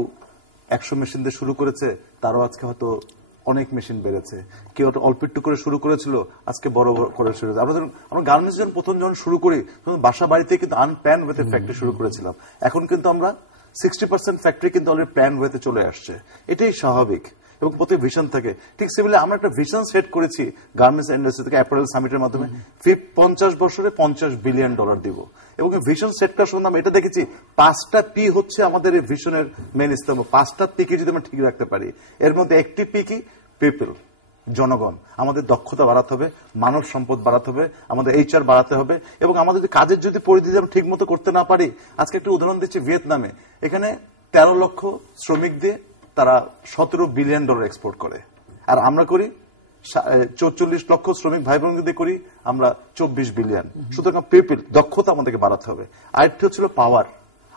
100 মেশিন দিয়ে শুরু করেছে, তারও আজকে হয়তো অনেক মেশিন বেড়েছে। কেউ অল্প একটু করে শুরু করেছিল, আজকে বড় বড় করে শুরু। আমরা গার্মেন্টস যখন শুরু করি তখন বাসা বাড়িতে কিন্তু আনপ্ল্যান ওয়েতে ফ্যাক্টরি শুরু করেছিলাম। এখন কিন্তু আমরা 60% ফ্যাক্টরি কিন্তু অলরেডি প্ল্যান ওয়েতে চলে আসছে। এটাই স্বাভাবিক, এবং প্রত্যেক ভিশন থাকে। ঠিক সিমিলার আমরা একটা ভিশন সেট করেছি গার্মেন্টস ইন্ডাস্ট্রি থেকে অ্যাপারেল সামিটের মাধ্যমে 50 বছরে $50 বিলিয়ন দিব, এবং ভিশন সেট করার সময় আমরা এটা দেখেছি 5টা পি হচ্ছে আমাদের এই ভিশনের মেন স্তম্ভ। 5টা পি কে যদি আমরা ঠিক রাখতে পারি, এর মধ্যে একটি পি কি পিপল, জনগণ। আমাদের দক্ষতা বাড়াতে হবে, মানব সম্পদ বাড়াতে হবে, আমাদের HR বাড়াতে হবে, এবং আমাদের কাজের যদি পরিধি আমরা ঠিক মতো করতে না পারি, আজকে একটা উদাহরণ দিচ্ছি, ভিয়েতনামে এখানে 13 লক্ষ শ্রমিক দিয়ে তারা $17 বিলিয়ন এক্সপোর্ট করে, আর আমরা করি 44 লক্ষ শ্রমিক ভাই বোন দিয়ে করি আমরা 24 বিলিয়ন। সুতরাং পিপল, দক্ষতা আমাদেরকে বাড়াতে হবে। আরেকটি হচ্ছিল পাওয়ার,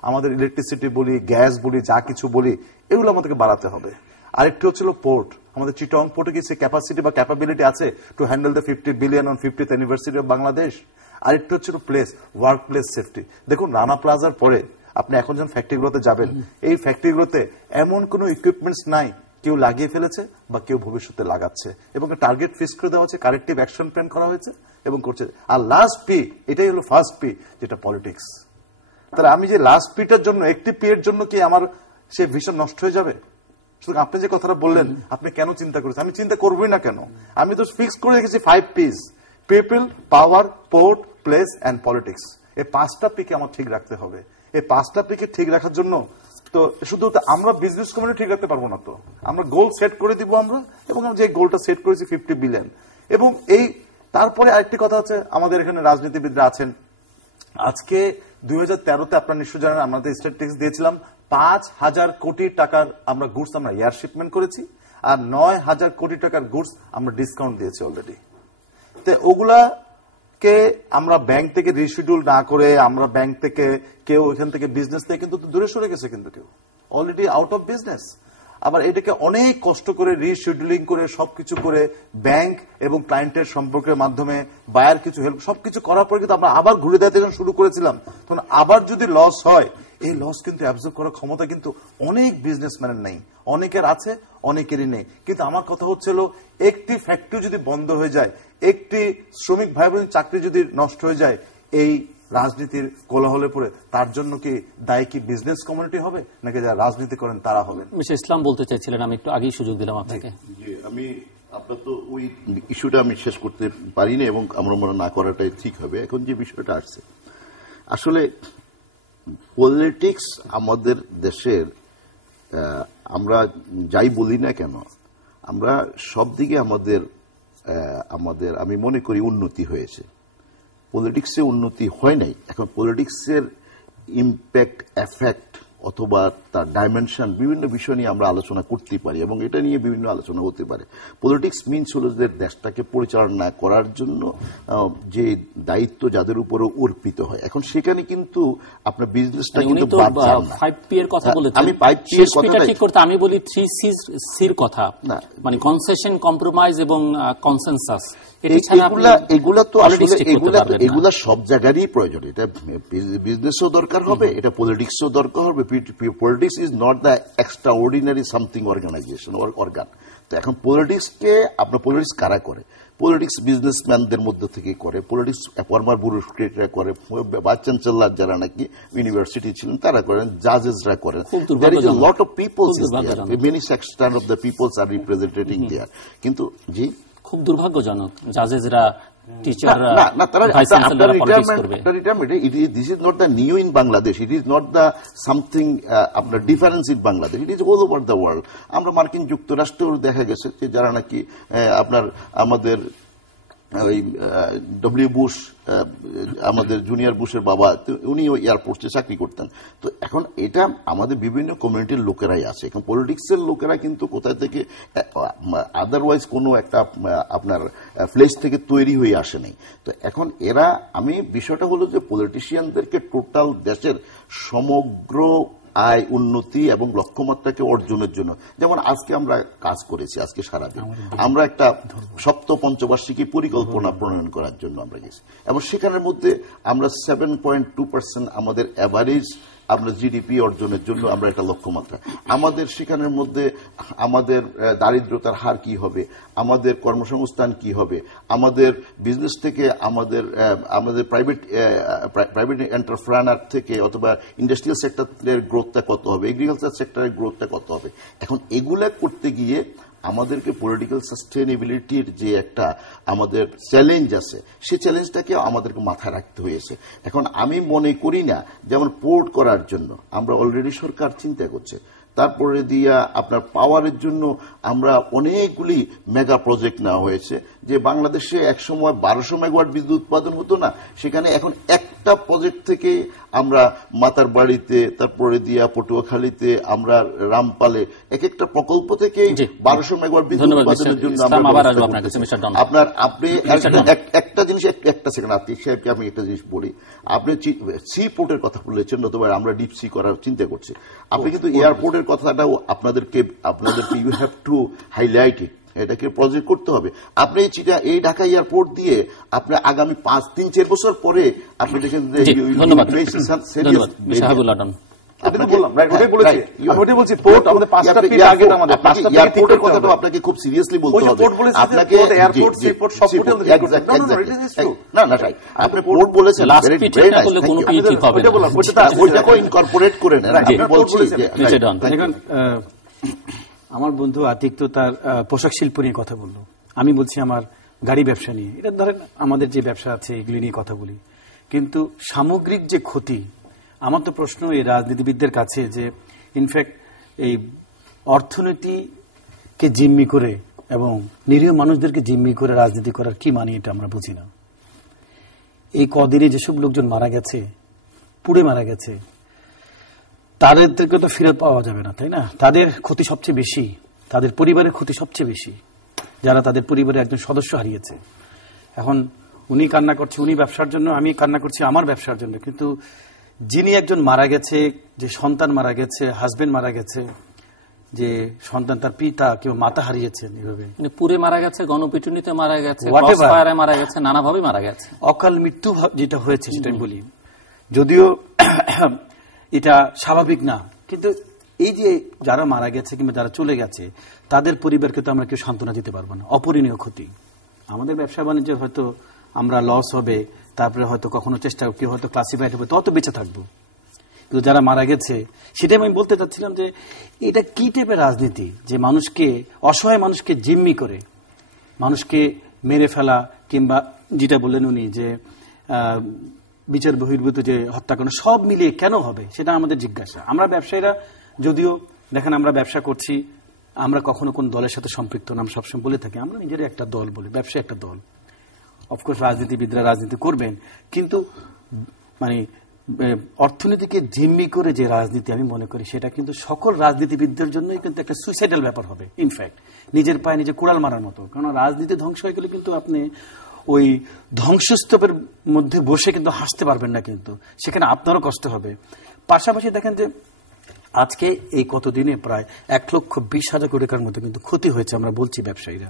আমাদের ইলেকট্রিসিটি বলি, গ্যাস বলি, যা কিছু বলি, এগুলো আমাদেরকে বাড়াতে হবে। আরেকটি হচ্ছিল পোর্ট, আমাদের চিটং পোর্টে কি সে ক্যাপাসিটি বা ক্যাপাবিলিটি আছে to handle the 50 billion on 50th anniversary of Bangladesh. আরেকটি হচ্ছিল প্লেস, ওয়ার্ক প্লেস সেফটি। দেখুন রানা প্লাজার পরে আপনি এখন যখন ফ্যাক্টরিগুলোতে যাবেন, এই ফ্যাক্টরিগুলোতে এমন কোনো ইকুইপমেন্টস নাই, কেউ লাগিয়ে ফেলেছে বা কেউ ভবিষ্যতে লাগাচ্ছে, এবং টার্গেট ফিক্স করে দেওয়া হচ্ছে, কারেক্টিভ অ্যাকশন প্ল্যান করা হয়েছে এবং করছে। আর লাস্ট পি, এটাই হলো ফার্স্ট পি, যেটা পলিটিক্স। তাহলে আমি যে লাস্ট পিটার জন্য, একটি পি এর জন্য কি আমার সে ভিশন নষ্ট হয়ে যাবে? সুতরাং আপনি যে কথাটা বললেন, আপনি কেন চিন্তা করেছেন? আমি চিন্তা করবোই না কেন, আমি তো ফিক্স করে রেখেছি 5 piece, people, power, port, place and politics. এই 5টা পিকে আমার ঠিক রাখতে হবে। এই 5টা পিকে ঠিক রাখার জন্য তো শুধু আমরা বিজনেস কমিউনিটি ঠিক রাখতে পারবো না, তো আমরা গোল সেট করে দিব আমরা, এবং যে গোলটা সেট করেছি 50 বিলিয়ন। এবং এই তারপরে আরেকটি কথা হচ্ছে, আমাদের এখানে রাজনীতিবিদরা আছেন, আজকে 2013-তে আপনারা নিশ্চয় জানেন, আমাদের স্ট্যাটিস্টিক্স দিয়েছিলাম 5,000 কোটি টাকার আমরা গুডস আমরা এয়ার শিপমেন্ট করেছি, আর 9,000 কোটি টাকার গুডস আমরা ডিসকাউন্ট দিয়েছি অলরেডি। তো ওগুলাকে আমরা ব্যাংক থেকে রিশিডিউল না করে, আমরা ব্যাংক থেকে কেউ এখান থেকে বিজনেস থেকে কিন্তু দূরে সরে গেছে, কিন্তু কেউ অলরেডি আউট অফ বিজনেস। আবার এটাকে অনেক কষ্ট করে রিশিডিউলিং করে সবকিছু করে ব্যাংক এবং ক্লায়েন্টের সম্পর্কের মাধ্যমে বায়ার কিছু হেল্প সবকিছু করার পরে কিন্তু আমরা আবার ঘুরে দেওয়া যখন শুরু করেছিলাম, তখন আবার যদি লস হয়, এই লস কিন্তু অ্যাবজর্ব করার ক্ষমতা কিন্তু অনেক বিজনেসম্যানের নেই, অনেকের আছে, অনেকেরই নেই। কিন্তু আমার কথা হচ্ছিল, একটি ফ্যাক্টরি যদি বন্ধ হয়ে যায়, একটি শ্রমিক ভাই বোন চাকরি যদি নষ্ট হয়ে যায়, এই রাজনীতির কোলাহলে পড়ে, তার জন্য কি দায়ী কি বিজনেস কমিউনিটি হবে, নাকি যারা রাজনীতি করেন তারা হবেন? মিস্টার ইসলাম বলতে চাইছিলেন, আমি একটু আগেই সুযোগ দিলাম আপনাকে। আমি আপনার তো ওই ইস্যুটা আমি শেষ করতে পারিনি, এবং আমরা মনে না করাটাই ঠিক হবে। এখন যে বিষয়টা আসছে, আসলে পলিটিক্স আমাদের দেশের, আমরা যাই বলি না কেন, আমরা সব দিকে আমাদের আমি মনে করি উন্নতি হয়েছে। পলিটিক্সে উন্নতি হয় নাই। এখন পলিটিক্সের ইম্প্যাক্ট, এফেক্ট অথবা তার ডাইমেনশন, বিভিন্ন বিষয় নিয়ে আমরা আলোচনা করতে পারি এবং এটা নিয়ে বিভিন্ন আলোচনা হতে পারে। পলিটিক্স মিনস হলো যে দেশটাকে পরিচালনা করার জন্য যে দায়িত্ব যাদের উপরে অর্পিত হয়। এখন সেখানে কিন্তু আপনার বিজনেসটা কিন্তু বাদ যায় না। 5P এর কথা বলেছেন, আমি 5P এর কথা ঠিক করতে আমি বলি 3C's কথা, মানে কনসেশন, কম্প্রোমাইজ এবং কনসেনসাস। এগুলা তো আসলে এগুলা সব জায়গারই প্রয়োজন। এটা বিজনেসও দরকার হবে, এটা পলিটিক্সও দরকার হবে। Politics is not the extraordinary something organisation or organ. তো এখন পলিটিক্সকে আপনার পলিটিক্স কারা করে? পলিটিক্স বিজনেসম্যানদের মধ্যে থেকে করে, পলিটিক্স ফর্মার ব্যুরোক্রেটরা করে, ভাইস চ্যান্সেলর যারা নাকি ইউনিভার্সিটি ছিলেন তারা করেন, জাজেসরা করেন। There is a lot of peoples is there. Many section of the peoples are representing there. কিন্তু জি, খুব দুর্ভাগ্যজনক জাজেসরা, টিচাররা, ভাইস চ্যান্সেলররা পলিটিক্স করবে। This is not the new in Bangladesh. It is not the something আপনার difference in Bangladesh. It is all over the world. আমরা মার্কিন যুক্তরাষ্ট্রেও দেখা গেছে যে যারা নাকি আপনার আমাদের ওই ডব্লিউ বুশ, আমাদের জুনিয়র বুশের বাবা, উনিও এয়ারফোর্সে চাকরি করতেন। তো এখন এটা আমাদের বিভিন্ন কমিউনিটির লোকেরাই আছে। এখন পলিটিক্সের লোকেরা কিন্তু কোথায় থেকে আদারওয়াইজ কোনো একটা আপনার প্লেস থেকে তৈরি হয়ে আসে নাই। তো এখন এরা, আমি বিষয়টা হলো যে পলিটিশিয়ানদেরকে টোটাল দেশের সমগ্র আয়, উন্নতি এবং লক্ষ্যমাত্রাকে অর্জনের জন্য, যেমন আজকে আমরা কাজ করেছি, আজকে সারাদিন আমরা একটা সপ্তম পঞ্চবার্ষিকী পরিকল্পনা প্রণয়ন করার জন্য আমরা গেছি এবং সেখানের মধ্যে আমরা 7.2% আমাদের অ্যাভারেজ আমরা জিডিপি অর্জনের জন্য আমরা একটা লক্ষ্যমাত্রা। আমাদের সেখানের মধ্যে আমাদের দারিদ্রতার হার কি হবে, আমাদের কর্মসংস্থান কি হবে, আমাদের বিজনেস থেকে আমাদের প্রাইভেট এন্টারপ্রেনার থেকে অথবা ইন্ডাস্ট্রিয়াল সেক্টরের গ্রোথটা কত হবে, এগ্রিকালচার সেক্টরের গ্রোথটা কত হবে। এখন এগুলা করতে গিয়ে আমাদেরকে পলিটিক্যাল সাস্টেনেবিলিটির যে একটা আমাদের চ্যালেঞ্জ আছে, সেই চ্যালেঞ্জটাকে আমাদেরকে মাথায় রাখতে হয়েছে। এখন আমি মনে করি না যেমন পোর্ট করার জন্য আমরা অলরেডি সরকার চিন্তা করছে, তারপরে দিয়া আপনার পাওয়ারের জন্য আমরা অনেকগুলি মেগা প্রজেক্ট নেওয়া হয়েছে। যে বাংলাদেশে একসময় 1200 মেগাওয়াট বিদ্যুৎ উৎপাদন হতো না, সেখানে এখন একটা প্রজেক্ট থেকে আমরা মাতার বাড়িতে, তারপরে দিয়া পটুয়াখালীতে, আমরা রামপালে, এক একটা প্রকল্প থেকে 1200 মেগাওয়াট বিদ্যুৎ উৎপাদনের জন্য আপনার আপনি একটা জিনিস, একটা সেকেন্ড আতিক সাহেবকে আমি একটা জিনিস বলি। আপনি সি পোর্টের কথা বলেছেন, নতুবা আমরা ডিপ সি করার চিন্তা করছি। আপনি কিন্তু এয়ারপোর্টের কথাটাও আপনাদেরকে ইউ হ্যাভ টু হাইলাইট ইট, এটাকে প্রজেক্ট করতে হবে। আপনি এই ঢাকা এয়ারপোর্ট দিয়ে আপনি আগামী 5-3-4 বছর পরে আপনি দেখেন আপনাকে খুব সিরিয়াসলি বলতে হবে। আপনাকে আপনি পোর্ট বলেছেন, ইনকর্পোরেট করে নেন। আমার বন্ধু আতিক তো তার পোশাক শিল্প নিয়ে কথা বললো, আমি বলছি আমার গাড়ি ব্যবসা নিয়ে। এটা ধরেন আমাদের যে ব্যবসা আছে এগুলি নিয়ে কথা বলি, কিন্তু সামগ্রিক যে ক্ষতি, আমার তো প্রশ্ন এই রাজনীতিবিদদের কাছে যে ইনফ্যাক্ট এই অর্থনীতিকে জিম্মি করে এবং নিরীহ মানুষদেরকে জিম্মি করে রাজনীতি করার কি মানে, এটা আমরা বুঝি না। এই কদিনে যেসব লোকজন মারা গেছে, পুড়ে মারা গেছে, তাদেরকে তো ফেরত পাওয়া যাবে না, তাই না? তাদের ক্ষতি সবচেয়ে বেশি, তাদের পরিবারের ক্ষতি সবচেয়ে বেশি, যারা তাদের পরিবারের একজন সদস্য হারিয়েছে। এখন উনি কান্না করছে উনি ব্যবসার জন্য, আমি কান্না করছি আমার ব্যবসার জন্য, কিন্তু যিনি একজন মারা গেছে, যে সন্তান মারা গেছে, হাজবেন্ড মারা গেছে, যে সন্তান তার পিতা কিংবা মাতা হারিয়েছেন, এভাবে পুরে মারা গেছে, গণপিটুনিতে মারা গেছে, মারা গেছে, নানাভাবে মারা গেছে, অকাল মৃত্যু যেটা হয়েছে সেটা আমি বলি, যদিও এটা স্বাভাবিক না, কিন্তু এই যে যারা মারা গেছে কিংবা যারা চলে গেছে তাদের পরিবারকে তো আমরা কেউ সান্ত্বনা দিতে পারবো না। অপূরণীয় ক্ষতি। আমাদের ব্যবসা বাণিজ্যের হয়তো আমরা লস হবে, তারপরে হয়তো কখনো চেষ্টা কেউ হয়তো ক্লাসিফাইড হবে, তত বেঁচে থাকবো, কিন্তু যারা মারা গেছে, সেটাই আমি বলতে চাচ্ছিলাম যে এটা কি টাইপের রাজনীতি, যে মানুষকে, অসহায় মানুষকে জিম্মি করে মানুষকে মেরে ফেলা, কিংবা যেটা বললেন উনি যে বিচার বহির্ভূত যে হত্যাকাণ্ড, সব মিলিয়ে কেন হবে সেটা আমাদের জিজ্ঞাসা। আমরা ব্যবসায়ীরা যদিও দেখেন আমরা ব্যবসা করছি, আমরা কখনো কোন দলের সাথে সম্পৃক্ত না, আমরা সবসময় বলে থাকি আমরা নিজেরা একটা দল বলি, ব্যবসা একটা দল। অফকোর্স রাজনীতিবিদরা রাজনীতি করবেন, কিন্তু মানে অর্থনীতিকে জিম্মি করে যে রাজনীতি, আমি মনে করি সেটা কিন্তু সকল রাজনীতিবিদদের জন্যই কিন্তু একটা সুইসাইডাল ব্যাপার হবে। ইনফ্যাক্ট নিজের পায়ে নিজে কুড়াল মারার মতো। কারণ রাজনীতি ধ্বংস হয়ে গেলে কিন্তু আপনি ওই ধ্বংসস্তূপের মধ্যে বসে কিন্তু হাসতে পারবেন না, কিন্তু সেখানে আপনারও কষ্ট হবে। পাশাপাশি দেখেন যে আজকে এই কতদিনে প্রায় 1,20,000 কোটি টাকার মতো কিন্তু ক্ষতি হয়েছে। আমরা বলছি ব্যবসায়ীরা,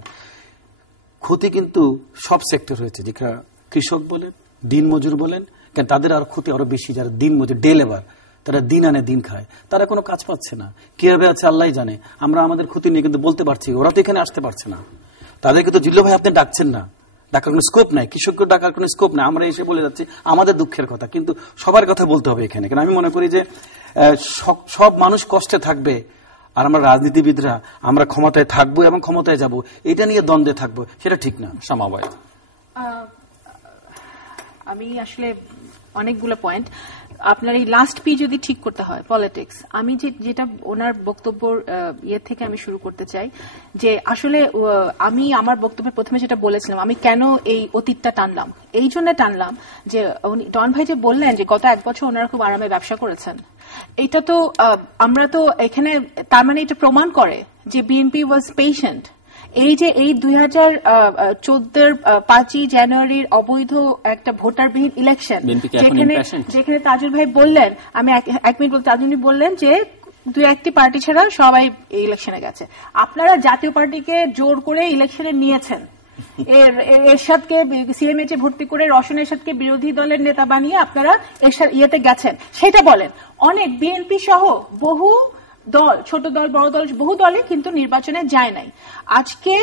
ক্ষতি কিন্তু সব সেক্টর হয়েছে, যেটা কৃষক বলেন, দিনমজুর বলেন, কেন তাদের আর ক্ষতি আরো বেশি। যারা দিনমজুর, ডে লেবার, তারা দিন আনে দিন খায়, তারা কোনো কাজ পাচ্ছে না, কিভাবে আছে আল্লাহ জানে। আমরা আমাদের ক্ষতি নিয়ে কিন্তু বলতে পারছি, ওরা তো এখানে আসতে পারছে না। তাদেরকে তো জিল্লু ভাই আপনি ডাকছেন না, ডাকার কোনো স্কোপ নাই, কৃষককে ডাকার কোনো স্কোপ নাই। আমরা এসে বলে যাচ্ছি আমাদের দুঃখের কথা, কিন্তু সবার কথা বলতে হবে এখানে। কারণ আমি মনে করি যে সব মানুষ কষ্টে থাকবে, আর আমরা রাজনীতিবিদরা আমরা ক্ষমতায় থাকবো এবং ক্ষমতায় যাব, এটা নিয়ে দ্বন্দ্বে থাকবো, সেটা ঠিক না। সমাবয় আমি আসলে অনেকগুলো পয়েন্ট, আপনার এই লাস্ট পি যদি ঠিক করতে হয় পলিটিক্স, আমি যেটা ওনার বক্তব্য ইয়ে থেকে আমি শুরু করতে চাই যে আসলে আমি আমার বক্তব্যের প্রথমে যেটা বলেছিলাম, আমি কেন এই অতীতটা টানলাম, এই জন্য টানলাম যে উনি ডন ভাই যে বললেন যে গত 1 বছর ওনারা খুব আরামে ব্যবসা করেছেন, এটা তো আমরা তো এখানে তার মানে এটা প্রমাণ করে যে বিএনপি ওয়াজ পেশেন্ট। এই যে এই 2014 5ই জানুয়ারির অবৈধ একটা ভোটারবিহীন ইলেকশন, যেখানে তাজুল ভাই বললেন, আমি 1 মিনিট বলতে, তাজুল বললেন যে 2-1টি পার্টি ছাড়া সবাই এই ইলেকশনে গেছে। আপনারা জাতীয় পার্টিকে জোর করে ইলেকশনে নিয়েছেন, এরশাদকে সিএমএইচে ভর্তি করে রওশন এরশাদকে বিরোধী দলের নেতা বানিয়ে আপনারা ইয়েতে গেছেন, সেটা বলেন। অনেক বিএনপি সহ বহু দল, ছোট দল বড় দল, বহু দলে কিন্তু নির্বাচনে যায় নাই। আজকে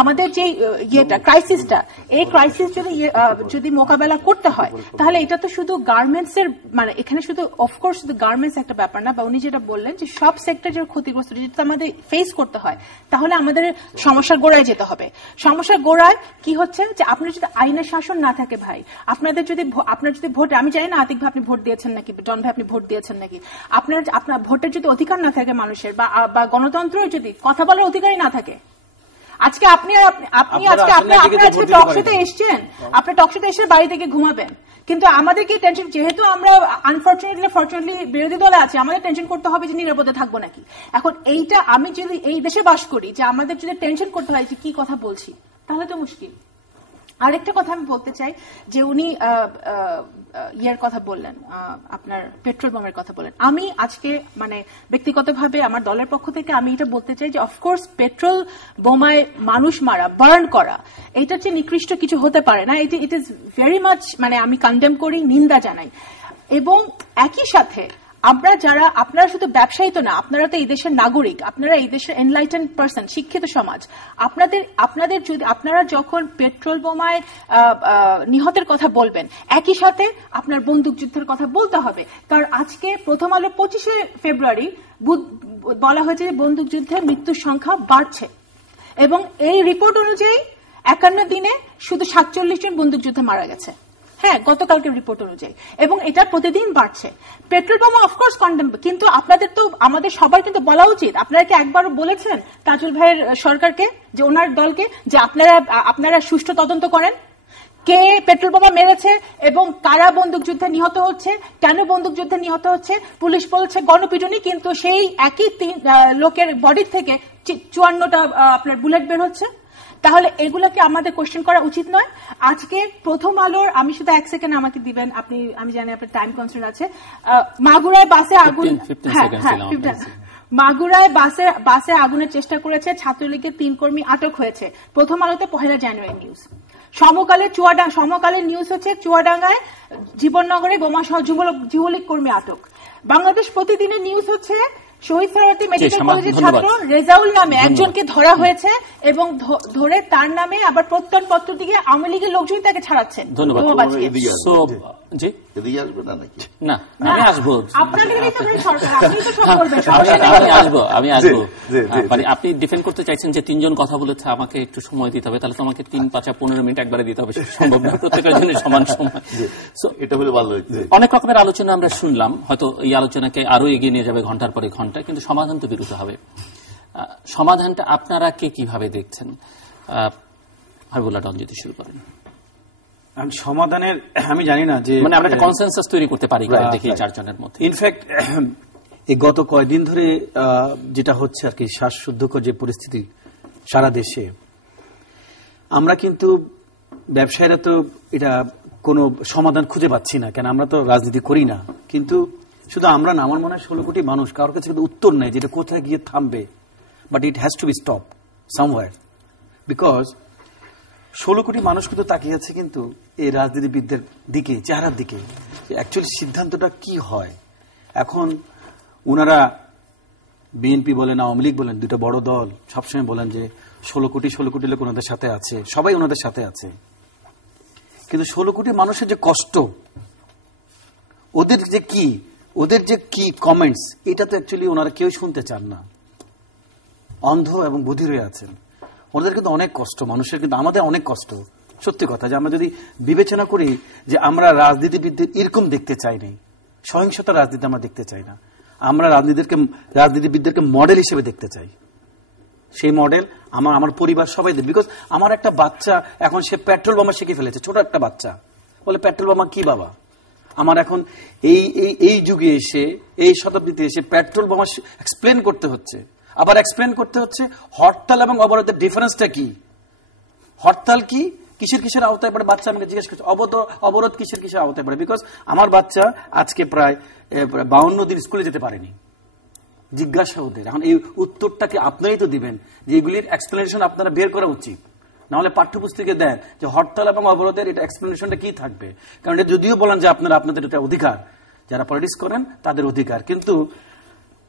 আমাদের যে ইয়েটা ক্রাইসিসটা, এই ক্রাইসিস যদি মোকাবেলা করতে হয়, তাহলে এটা তো শুধু গার্মেন্টস এর, মানে এখানে শুধু অফকোর্স শুধু গার্মেন্টস একটা ব্যাপার না, বা উনি যেটা বললেন যে সব সেক্টর যে ক্ষতিগ্রস্ত, যেটা আমাদের ফেস করতে হয়, তাহলে আমাদের সমস্যার গোড়ায় যেতে হবে। সমস্যার গোড়ায় কি হচ্ছে যে আপনার যদি আইনের শাসন না থাকে ভাই, আপনার যদি ভোটে, আমি জানি না আতিক ভাই আপনি ভোট দিয়েছেন নাকি, ডন ভাই আপনি ভোট দিয়েছেন নাকি, আপনার ভোটের যদি অধিকার না থাকে মানুষের, বা গণতন্ত্রের যদি কথা বলার অধিকারই না থাকে, আজকে আপনি আজকে টকশোতে এসছেন, আপনি টকশোতে এসে বাড়ি থেকে ঘুমাবেন, কিন্তু আমাদেরকে টেনশন, যেহেতু আমরা ফরচুনেটলি বিরোধী দলে আছি, আমাদের টেনশন করতে হবে যে নিরাপদে থাকবো নাকি। এখন এইটা আমি যদি এই দেশে বাস করি, যে আমাদের যদি টেনশন করতে হয় যে কি কথা বলছি, তাহলে তো মুশকিল। আরেকটা কথা আমি বলতে চাই যে উনি ইয়ের কথা বললেন, আপনার পেট্রোল বোমের কথা বললেন। আমি আজকে মানে ব্যক্তিগতভাবে আমার দলের পক্ষ থেকে আমি এটা বলতে চাই যে অফকোর্স পেট্রোল বোমায় মানুষ মারা, বার্ন করা, এটা যে নিকৃষ্ট কিছু হতে পারে না, ইট ইজ ভেরি মাচ, মানে আমি কন্ডেম করি, নিন্দা জানাই। এবং একই সাথে আপনারা শুধু ব্যবসায়ী তো না, আপনারা তো এই দেশের নাগরিক, আপনারা এই দেশের এনলাইটেন্ড পারসন, শিক্ষিত সমাজ। আপনারা যখন পেট্রোল বোমায় নিহতের কথা বলবেন, একই সাথে আপনার বন্দুক যুদ্ধের কথা বলতে হবে। কারণ আজকে প্রথম আলো 25শে ফেব্রুয়ারি বলা হয়েছে যে বন্দুক যুদ্ধে মৃত্যুর সংখ্যা বাড়ছে, এবং এই রিপোর্ট অনুযায়ী 51 দিনে শুধু 47 জন বন্দুক যুদ্ধে মারা গেছে। হ্যাঁ, গতকালকের রিপোর্ট অনুযায়ী, এবং এটা প্রতিদিন বাড়ছে। পেট্রোল বোমা অফকোর্স কন্ডেম, কিন্তু আপনাদের তো, আমাদের সবার কিন্তু বলা উচিত, আপনারা কি একবারও বলেছেন তাজুল ভাইয়ের সরকারকে, যে ওনার দলকে, যে আপনারা সুষ্ঠু তদন্ত করেন, কে পেট্রোল বোমা মেরেছে এবং কারা বন্দুক যুদ্ধে নিহত হচ্ছে, কেন বন্দুক যুদ্ধে নিহত হচ্ছে? পুলিশ বলছে গণপিটুনি, কিন্তু সেই একই লোকের বডির থেকে 54টা আপনার বুলেট বের হচ্ছে। তাহলে এগুলোকে আমাদের কোশ্চেন করা উচিত নয়? আজকে প্রথম আলোর, আমি শুধু 1 সেকেন্ড আমাকে দিবেন, আমি জানি আপনার টাইম কনস্ট্রেন্ট আছে। মাগুরায় বাসে আগুন, মাগুরায় বাসে আগুনের চেষ্টা করেছে ছাত্রলীগের 3 কর্মী আটক হয়েছে। প্রথম আলোতে 1 জানুয়ারি নিউজ। সমকালের নিউজ হচ্ছে চুয়াডাঙ্গায় জীবননগরে বোমাসহ যুবলীগ কর্মী আটক। বাংলাদেশ প্রতিদিনের নিউজ হচ্ছে শহীদ সৈয়দী মেডিকেল কলেজের ছাত্র রেজাউল নামে একজনকে ধরা হয়েছে, এবং ধরে তার নামে আবার প্রত্যয়নপত্র দিয়ে আওয়ামী লীগের লোকজনই তাকে ছাড়াচ্ছেন। আপনি ডিফেন্ড করতে চাইছেন যে 3 জন কথা বলেছে, আমাকে একটু সময় দিতে হবে, তাহলে তো আমাকে 3, 5, 15 মিনিট একবারে দিতে হবে, সম্ভব না প্রত্যেকের জন্য সমান সময়। এটা হলে ভালো হয়েছে। অনেক রকমের আলোচনা আমরা শুনলাম, হয়তো এই আলোচনাকে আরো এগিয়ে নিয়ে যাবে ঘন্টার পরে ঘন্টা, কিন্তু সমাধান তো বেরোতে হবে। সমাধানটা আপনারা কে কিভাবে দেখছেন? হাবিবুল্লাহ ডন যদি শুরু করেন। সমাধানের আমি জানি না যে মানে আমরা একটা কনসেনসাস তৈরি করতে পারি দেখি চারজনের মধ্যে। ইনফ্যাক্ট এই গত কয়েকদিন ধরে যেটা হচ্ছে আর কি, শ্বাসরুদ্ধকর যে পরিস্থিতি সারা দেশে, আমরা কিন্তু ব্যবসায়ীরা তো এটা কোনো সমাধান খুঁজে পাচ্ছি না, কেন আমরা তো রাজনীতি করি না। কিন্তু শুধু আমরা না, আমার মনে হয় 16 কোটি মানুষ, কারোর কাছে কিন্তু উত্তর নেই যেটা কোথায় গিয়ে থামবে। But it has to B stop somewhere, because 16 কোটি মানুষ কিন্তু তাকিয়ে আছে কিন্তু এই রাজনীতিবিদদের দিকে, চেহারার দিকে, অ্যাকচুয়ালি সিদ্ধান্তটা কি হয়। এখন ওনারা বিএনপি বলেন, আওয়ামী লীগ বলেন, দুটো বড় দল সবসময় বলেন যে 16 কোটি লোক ওনাদের সাথে আছে, সবাই ওনাদের সাথে আছে। কিন্তু 16 কোটি মানুষের যে কষ্ট, ওদের যে কি কমেন্টস, এটা তো অ্যাকচুয়ালি ওনারা কেউ শুনতে চান না। অন্ধ এবং বধির হয়ে আছেন ওনাদের, কিন্তু অনেক কষ্ট মানুষের, কিন্তু আমাদের অনেক কষ্ট। সত্যি কথা যে আমরা যদি বিবেচনা করি যে আমরা রাজনীতিবিদদের এরকম দেখতে চাই নাই, সহিংসতা রাজনীতি আমরা দেখতে চাই না, আমরা রাজনীতিবিদদেরকে মডেল হিসেবে দেখতে চাই। সেই মডেল আমার পরিবার সবাই দেবে। বিকজ আমার একটা বাচ্চা এখন সে পেট্রোল বোমা শিখে ফেলেছে, ছোট একটা বাচ্চা বলে পেট্রোল বোমা কি বাবা। আমার এখন এই যুগে এসে, এই শতাব্দীতে এসে পেট্রোল বোমা এক্সপ্লেন করতে হচ্ছে, আবার এক্সপ্লেন করতে হচ্ছে হরতাল এবং অবরোধের ডিফারেন্সটা কি, হরতাল কি, কিসের আওতায় পড়ে। বাচ্চা আমাকে জিজ্ঞেস করছে অবরোধ কিসের আওতায় পড়ে। বিকজ আমার বাচ্চা আজকে প্রায় 52 দিন স্কুলে যেতে পারেনি। জিজ্ঞাসা ওদের, এখন এই উত্তরটাকে আপনারাই তো দিবেন যে এগুলির এক্সপ্লেনেশন আপনারা বের করা উচিত, নাহলে পাঠ্যপুস্তকে দেন যে হরতাল এবং অবরোধের এটা এক্সপ্লেনেশনটা কি থাকবে। কারণ এটা যদিও বলেন যে আপনাদের এটা অধিকার, যারা পলিটিক্স করেন তাদের অধিকার, কিন্তু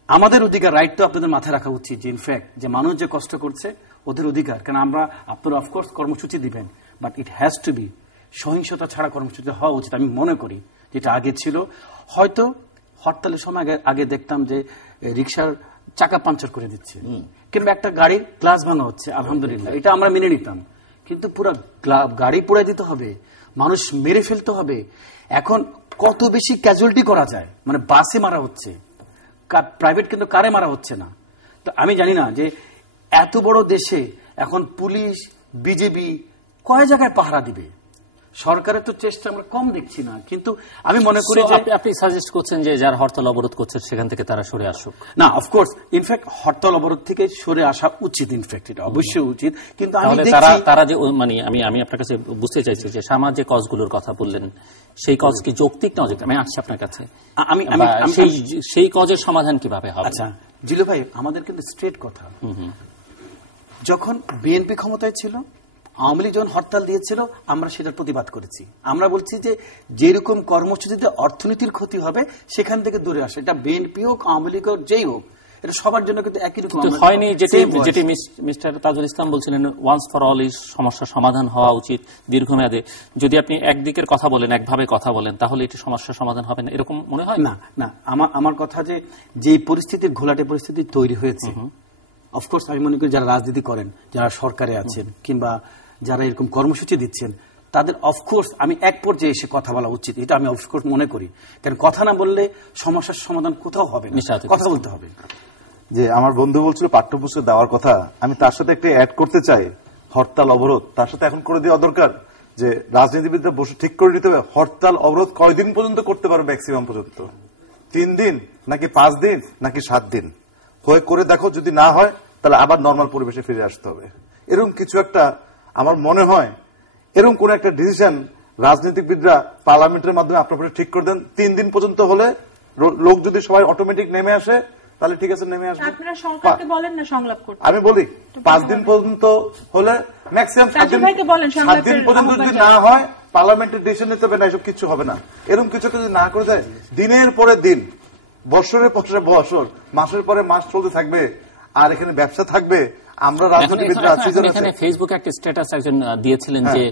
আমাদের অধিকার, রাইট তো আপনাদের মাথায় রাখা উচিত যে ইনফ্যাক্ট যে মানুষ যে কষ্ট করছে ওদের অধিকার। কারণ আপনারা অফকোর্স কর্মসূচি দিবেন, but it has to be সহিংসতা ছাড়া কর্মসূচি হওয়া উচিত। আমি মনে করি যেটা আগে ছিল, হয়তো হরতালের সময় আগে দেখতাম যে রিক্সার চাকা পাঞ্চার করে দিচ্ছে, কিংবা একটা গাড়ির গ্লাস ভাঙা হচ্ছে, আলহামদুলিল্লাহ এটা আমরা মেনে নিতাম। কিন্তু পুরো গাড়ি পুড়ে দিতে হবে, মানুষ মেরে ফেলতে হবে। এখন কত বেশি ক্যাজুয়ালিটি করা যায়, মানে বাসে মারা হচ্ছে, প্রাইভেট কিন্তু কারে মারা হচ্ছে না। তো আমি জানি না যে এত বড় দেশে এখন পুলিশ, বিজেপি কয় জায়গায় পাহারা দিবে। সরকারের তো চেষ্টা আমরা কম দেখছি না, কিন্তু আমি মনে করি যে আপনি সাজেস্ট করছেন যে যারা হরতাল অবরোধ করছে সেখান থেকে তারা সরে আসুক। না, অফকোর্স ইনফ্যাক্ট হরতাল অবরোধ থেকে সরে আসা উচিত, ইনফ্যাক্ট এটা অবশ্যই উচিত। কিন্তু আমি দেখছি তারা যে মানে আমি আপনার কাছে বুঝতে চাইছি যে সামাজিক কজগুলোর কথা বললেন, সেই কজ কি যৌক্তিক না অযৌক্তিক? আমি আসছি আপনার কাছে, সেই কজের সমাধান কিভাবে হবে? আচ্ছা জিলু ভাই, আমাদের কিন্তু স্ট্রেট কথা, যখন বিএনপি ক্ষমতায় ছিল, আওয়ামী লীগ যখন হরতাল দিয়েছিল, আমরা সেটার প্রতিবাদ করেছি। আমরা বলছি যে যেরকম কর্মসূচিতে অর্থনীতির ক্ষতি হবে সেখান থেকে দূরে আসে, এটা বিএনপি হোক, আওয়ামী লীগ হোক, যেই হোক, এটা সবার জন্য কিন্তু একই রকম হয়নি। যেটি মিস্টার তাজুল ইসলাম বলছিলেন, ওয়ান্স ফর অল এই সমস্যার সমাধান হওয়া উচিত দীর্ঘমেয়াদে। যদি আপনি একদিকের কথা বলেন, একভাবে কথা বলেন, তাহলে এটি সমস্যার সমাধান হবে না, এরকম মনে হয় না। না, আমার কথা যে পরিস্থিতির ঘোলাটে পরিস্থিতি তৈরি হয়েছে, অফকোর্স আমি মনে করি যারা রাজনীতি করেন, যারা সরকারে আছেন, কিংবা যারা এরকম কর্মসূচি দিচ্ছেন, তাদের অফকোর্স আমি এক পর্যায়ে এসে কথা বলা উচিত, এটা আমি অফকোর্স মনে করি। কারণ কথা না বললে সমস্যার সমাধান কোথাও হবে না, কথা বলতে হবে। যে আমার বন্ধু বলছিল পাঠ্যপুস্তক দেওয়ার কথা, আমি তার সাথে একটা অ্যাড করতে চাই, হরতাল অবরোধ তার সাথে এখন করে দেওয়া দরকার। যে রাজনীতিবিদরা বসে ঠিক করে দিতে হবে হরতাল অবরোধ কয়দিন পর্যন্ত করতে পারবে, ম্যাক্সিমাম পর্যন্ত 3 দিন নাকি 5 দিন নাকি 7 দিন হয়ে করে দেখো। যদি না হয় তাহলে আবার নর্মাল পরিবেশে ফিরে আসতে হবে। এরকম কিছু একটা আমার মনে হয়, এরকম কোন একটা ডিসিশন রাজনীতিবিদরা পার্লামেন্টের মাধ্যমে আপনার ঠিক করে দেন। 3 দিন পর্যন্ত হলে লোক যদি সবাই অটোমেটিক নেমে আসে তাহলে ঠিক আছে, নেমে আসবে। আপনারা সরকারকে বলেন না সংলাপ করতে। আমি বলি 5 দিন পর্যন্ত হলে ম্যাক্সিমাম 7 দিন পর্যন্ত যদি না হয় পার্লামেন্টের ডিসিশন নিতে হবে না, এসব কিছু হবে না। এরকম কিছু যদি না করে যায়, দিনের পরে দিন, বছরের পরে বছর, মাসের পরে মাস চলতে থাকবে, আর এখানে ব্যবসা থাকবে। আমরা রাজনীতিবিদরা আছি, এখানে ফেসবুকে একটা স্ট্যাটাস একজন দিয়েছিলেন যে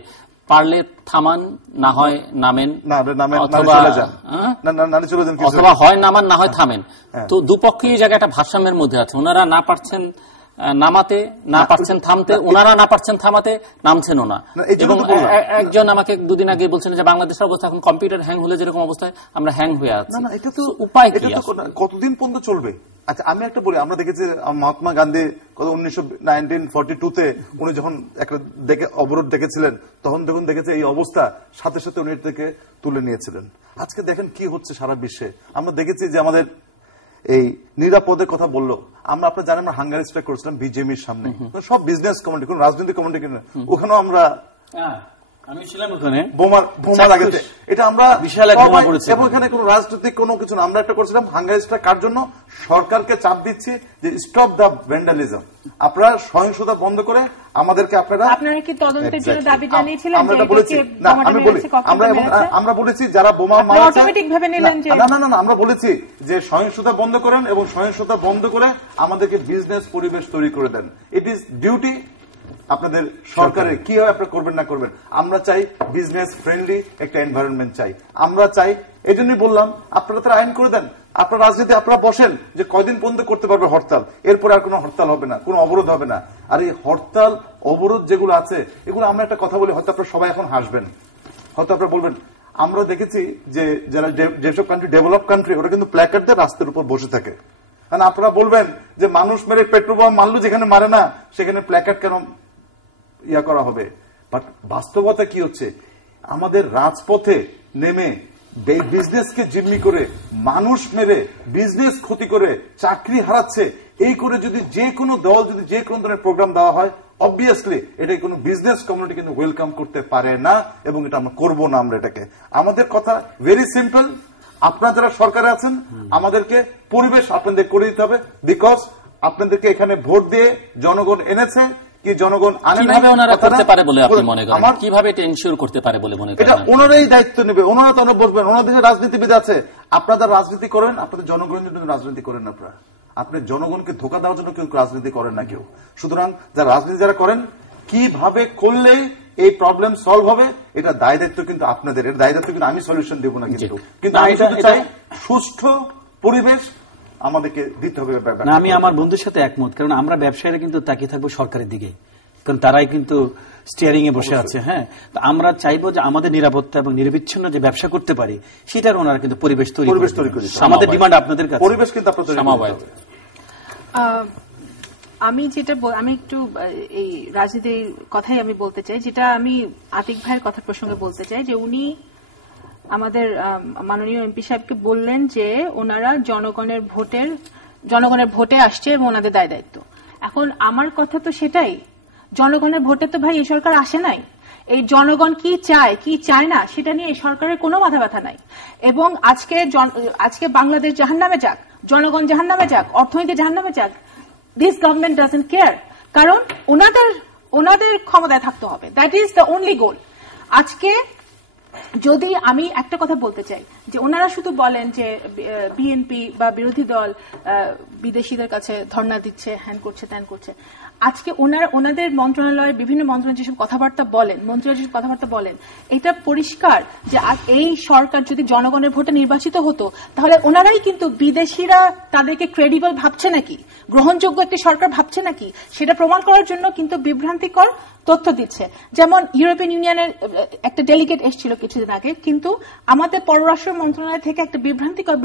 পারলে থামান, না হয় নামেন, অথবা হয় নামান না হয় থামেন। তো দুপক্ষই এই জায়গায় একটা ভারসাম্যের মধ্যে আছে। ওনারা না পারছেন নামাতে না পারছেন থামতে, ওনারা না পারছেন থামাতে, নামছেনও না। এবং একজন আমাকে দুদিন আগে বলছেন যে বাংলাদেশের অবস্থা এখন কম্পিউটার হ্যাং হলে যেরকম অবস্থায় আমরা হ্যাং হয়ে আছি। এটা তো উপায় কি? কতদিন পর্যন্ত চলবে? আচ্ছা আমি একটা বলি, আমরা দেখেছি মহাত্মা গান্ধী 1942-তে উনি যখন একটা অবরোধ দেখেছিলেন, তখন যখন দেখেছে এই অবস্থা, সাথে সাথে উনি থেকে তুলে নিয়েছিলেন। আজকে দেখেন কি হচ্ছে সারা বিশ্বে। আমরা দেখেছি যে আমাদের এই নিরাপদের কথা বললো, আমরা আপনারা জানেন আমরা হাঙ্গারি স্ট্রাইক করেছিলাম বিজেপির সামনে, সব বিজনেস কমিউনিটি, কোন রাজনৈতিক কমিউনিটি কিনা, ওখানেও আমরা আমি ছিলাম ওখানে বোমা লাগাতে, এটা আমরা বিশাল এবং এখানে কোন রাজনৈতিক কোনো কিছু না, আমরা একটা করেছিলাম হাঙ্গারি স্ট্রাইক কার জন্য? সরকারকে চাপ দিচ্ছি যে স্টপ দ্য ভ্যান্ডালিজম, আপনারা সহিংসতা বন্ধ করে আমাদেরকে আপনারা কি তদন্তের জন্য দাবি জানিয়েছিলেন? আমরা বলেছি যারা বোমা মারছে না, আমরা বলেছি যে সহিংসতা বন্ধ করেন এবং সহিংসতা বন্ধ করে আমাদেরকে বিজনেস পরিবেশ তৈরি করে দেন। ইট ইজ ডিউটি আপনাদের সরকারের, কি হয় আপনারা করবেন না করবেন। আমরা চাই বিজনেস ফ্রেন্ডলি একটা এনভায়রনমেন্ট চাই, আমরা চাই। এই জন্যই বললাম আপনারা তারা আইন করে দেন, আপনার রাজনীতি আপনারা বসেন যে কয়দিন পর্যন্ত করতে পারবে হরতাল, এরপর আর কোনো হরতাল হবে না, কোনো অবরোধ হবে না। আর এই হরতাল অবরোধ যেগুলো আছে এগুলো আমরা একটা কথা বলি, হয়তো আপনারা সবাই এখন হাসবেন, হয়তো আপনারা বলবেন, আমরা দেখেছি যে যারা যেসব কান্ট্রি ডেভেলপ কান্ট্রি ওরা কিন্তু প্ল্যাকার্ড দিয়ে রাস্তার উপর বসে থাকে। কারণ আপনারা বলবেন যে মানুষ মেরে পেট্রোল বোমা মারলো, যেখানে মারে না সেখানে প্ল্যাকার্ড কেন ইয়া করা হবে? বাট বাস্তবতা কি হচ্ছে? আমাদের রাজপথে নেমে বিজনেসকে জিম্মি করে, মানুষ মেরে, বিজনেস ক্ষতি করে, চাকরি হারাচ্ছে, এই করে যদি যে কোনো দল যদি যে কোনো ধরনের প্রোগ্রাম দেওয়া হয়, অবভিয়াসলি এটা কোনো বিজনেস কমিউনিটি কিন্তু ওয়েলকাম করতে পারে না, এবং এটা আমরা করবো না। আমরা এটাকে, আমাদের কথা ভেরি সিম্পল, আপনারা যারা সরকারে আছেন আমাদেরকে পরিবেশ আপনাদের করে দিতে হবে, বিকজ আপনাদেরকে এখানে ভোট দিয়ে জনগণ এনেছে। কি জনগণ কিভাবে ওনারা করতে পারে বলে আপনি মনে করেন? কিভাবে এটা এনশিওর করতে পারে বলে মনে করেন? এটা ওনারাই দায়িত্ব নেবে, ওনারা তো বসবেন, ওনাদের রাজনীতিবিদ আছে। আপনারা রাজনীতি করেন, আপনাদের জনগণের জন্য রাজনীতি করেন আপনারা, আপনি জনগণকে ধোকা দেওয়ার জন্য কেউ রাজনীতি করেন না কেউ। সুতরাং যারা রাজনীতি যারা করেন, কিভাবে করলে এই প্রবলেম সলভ হবে এটা দায় দায়িত্ব কিন্তু আপনাদের, এর দায় দায়িত্ব কিন্তু আমি সলিউশন দেবো না, কিন্তু আমি শুধু চাই সুষ্ঠু পরিবেশ আমাদেরকে দিতে হবে। না, আমি আমার বন্ধুর সাথে একমত, কারণ আমরা ব্যবসায়ীরা কিন্তু তাকিয়ে থাকবো সরকারের দিকে, কারণ তারাই কিন্তু স্টিয়ারিং এ বসে আছে। হ্যাঁ, তো আমরা চাইবো যে আমাদের নিরাপত্তা এবং নিরবিচ্ছিন্ন যে ব্যবসা করতে পারি সেটার ওনারা কিন্তু পরিবেশ তৈরি করে। আমাদের ডিমান্ড আপনাদের কাছে, পরিবেশ কিন্তু আমি যেটা আমি একটু এই রাজনীতির কথাই আমি বলতে চাই, যেটা আমি আতিক ভাইয়ের কথা প্রসঙ্গে বলতে চাই, যে উনি আমাদের মাননীয় এমপি সাহেবকে বললেন যে ওনারা জনগণের ভোটে আসছে এবং ওনাদের দায় দায়িত্ব। এখন আমার কথা তো সেটাই, জনগণের ভোটে তো ভাই এই সরকার আসে নাই। এই জনগণ কি চায় কি চায় না সেটা নিয়ে এই সরকারের কোনো মাথা ব্যথা নাই। এবং আজকে বাংলাদেশ জাহান্নামে যাক, জনগণ জাহান্নামে যাক, অর্থনীতি জাহান্নামে যাক, দিস গভর্নমেন্ট ডাজন্ট কেয়ার, কারণ ওনাদের ক্ষমতায় থাকতে হবে। দ্যাট ইজ দ্য অনলি গোল। আজকে যদি আমি একটা কথা বলতে চাই, যে ওনারা শুধু বলেন যে বিএনপি বা বিরোধী দল বিদেশিদের কাছে ধর্ণা দিচ্ছে, হ্যান করছে ত্যান করছে। আজকে ওনাদের মন্ত্রণালয়ের বিভিন্ন মন্ত্রণালয় যেসব কথাবার্তা বলেন, মন্ত্রীরা যেসব কথাবার্তা বলেন, এটা পরিষ্কার যে এই সরকার যদি জনগণের ভোটে নির্বাচিত হতো তাহলে ওনারাই কিন্তু বিদেশিরা তাদেরকে ক্রেডিবল ভাবছে নাকি, গ্রহণযোগ্য একটি সরকার ভাবছে নাকি, সেটা প্রমাণ করার জন্য কিন্তু বিভ্রান্তিকর তথ্য দিচ্ছে। যেমন ইউরোপিয়ান ইউনিয়নের একটা ডেলিগেট এসেছিল কিছুদিন আগে, কিন্তু আমাদের পররাষ্ট্র মন্ত্রণালয় থেকে একটা বিভ্রান্তিকর